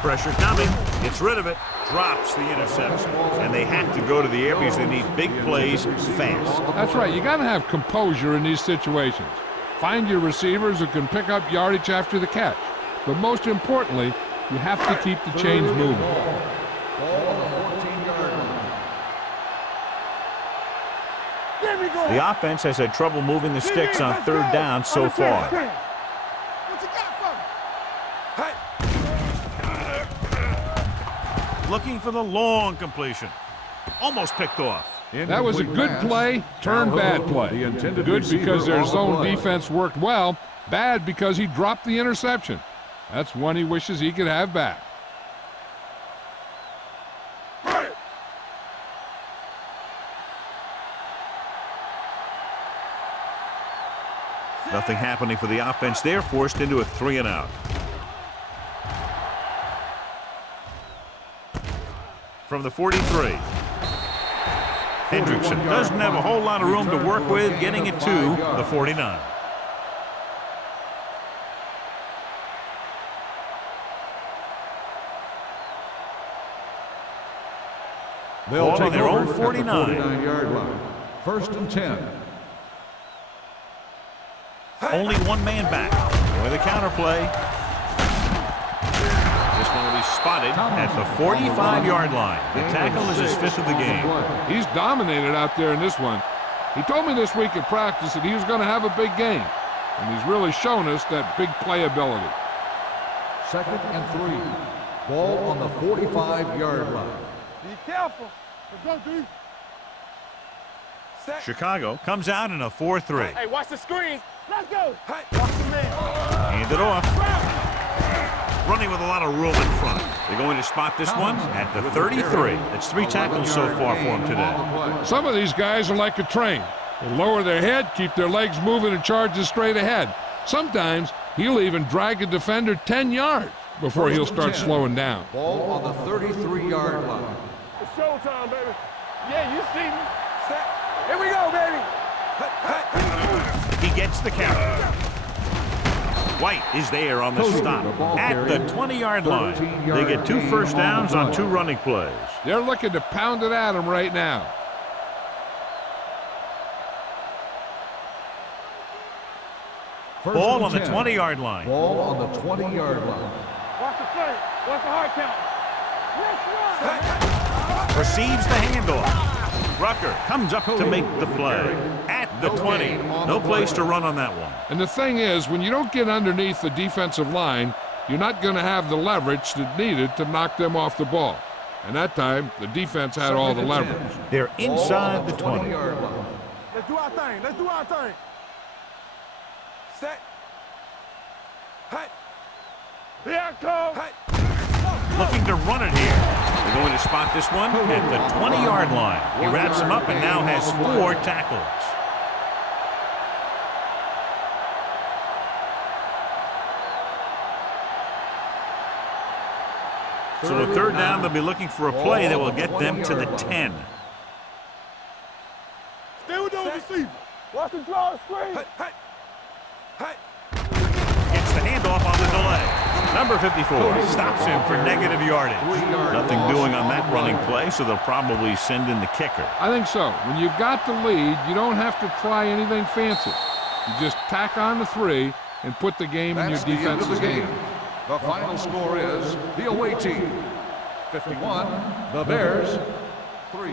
Pressure coming. Gets rid of it. Drops the interception. And they have to go to the air because they need big plays fast. That's right. You got to have composure in these situations. Find your receivers who can pick up yardage after the catch. But most importantly, you have to keep the chains moving. Ball on the 14-yard line. The offense has had trouble moving the sticks on third down so far. What you got for me? Looking for the long completion. Almost picked off. That was a good play, turned bad play. Good because their zone defense worked well. Bad because he dropped the interception. That's one he wishes he could have back. Nothing happening for the offense. They're forced into a 3-and-out. From the 43. Hendrickson doesn't have a whole lot of room to work with, getting it to the 49. They'll take their own over 49. at the 49-yard line. First and 10. Only one man back. With the counter play. This one will be spotted at the 45-yard line. The tackle is his 5th of the game. He's dominated out there in this one. He told me this week at practice that he was going to have a big game, and he's really shown us that big playability. 2nd and 3. Ball on the 45-yard line. Be careful. Let's go, D. Set. Chicago comes out in a 4-3. Hey, watch the screen. Let's go. Hey, watch the man. Hand it off. Running with a lot of room in front. They're going to spot this one at the 33. That's 3 tackles so far for him today. Some of these guys are like a train. They lower their head, keep their legs moving, and charge straight ahead. Sometimes he'll even drag a defender 10 yards before he'll start slowing down. Ball on the 33-yard line. It's showtime, baby. Yeah, you see me. Set. Here we go, baby. He gets the count. White is there on the stop at the 20-yard line. They get 2 first downs on 2 running plays. They're looking to pound it at him right now. Ball on the 20-yard line. Ball on the 20-yard line. Watch the play. Watch the hard count. Let's run. Receives the handoff. Rucker comes up to make the play at the 20. No place to run on that one. And the thing is, when you don't get underneath the defensive line, you're not going to have the leverage that's needed to knock them off the ball. And that time, the defense had all the leverage. They're inside the 20. Let's do our thing. Let's do our thing. Set. Hey. Here I come. Hey. Looking to run it here. They're going to spot this one at the 20-yard line. He wraps him up and now has 4 tackles. So a 3rd down, they'll be looking for a play that will get them to the 10. Stay with those receivers. Watch the draw screen. Hey. Gets the handoff on the delay. Number 54 stops him for negative yardage. Nothing doing on that running play, so they'll probably send in the kicker. I think so. When you've got the lead, you don't have to try anything fancy. You just tack on the 3 and put the game in your defense's hands. The final score is the away team 51, the Bears 3.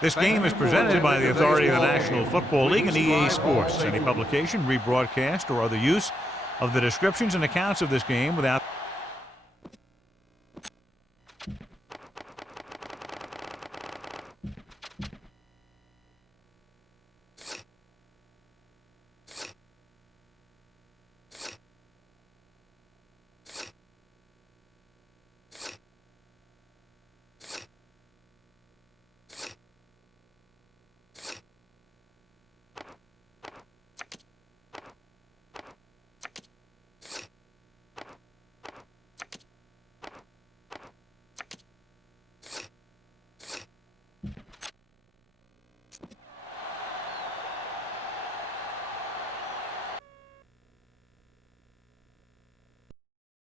This game is presented by the authority of the National Football League and EA Sports. Any publication, rebroadcast, or other use of the descriptions and accounts of this game without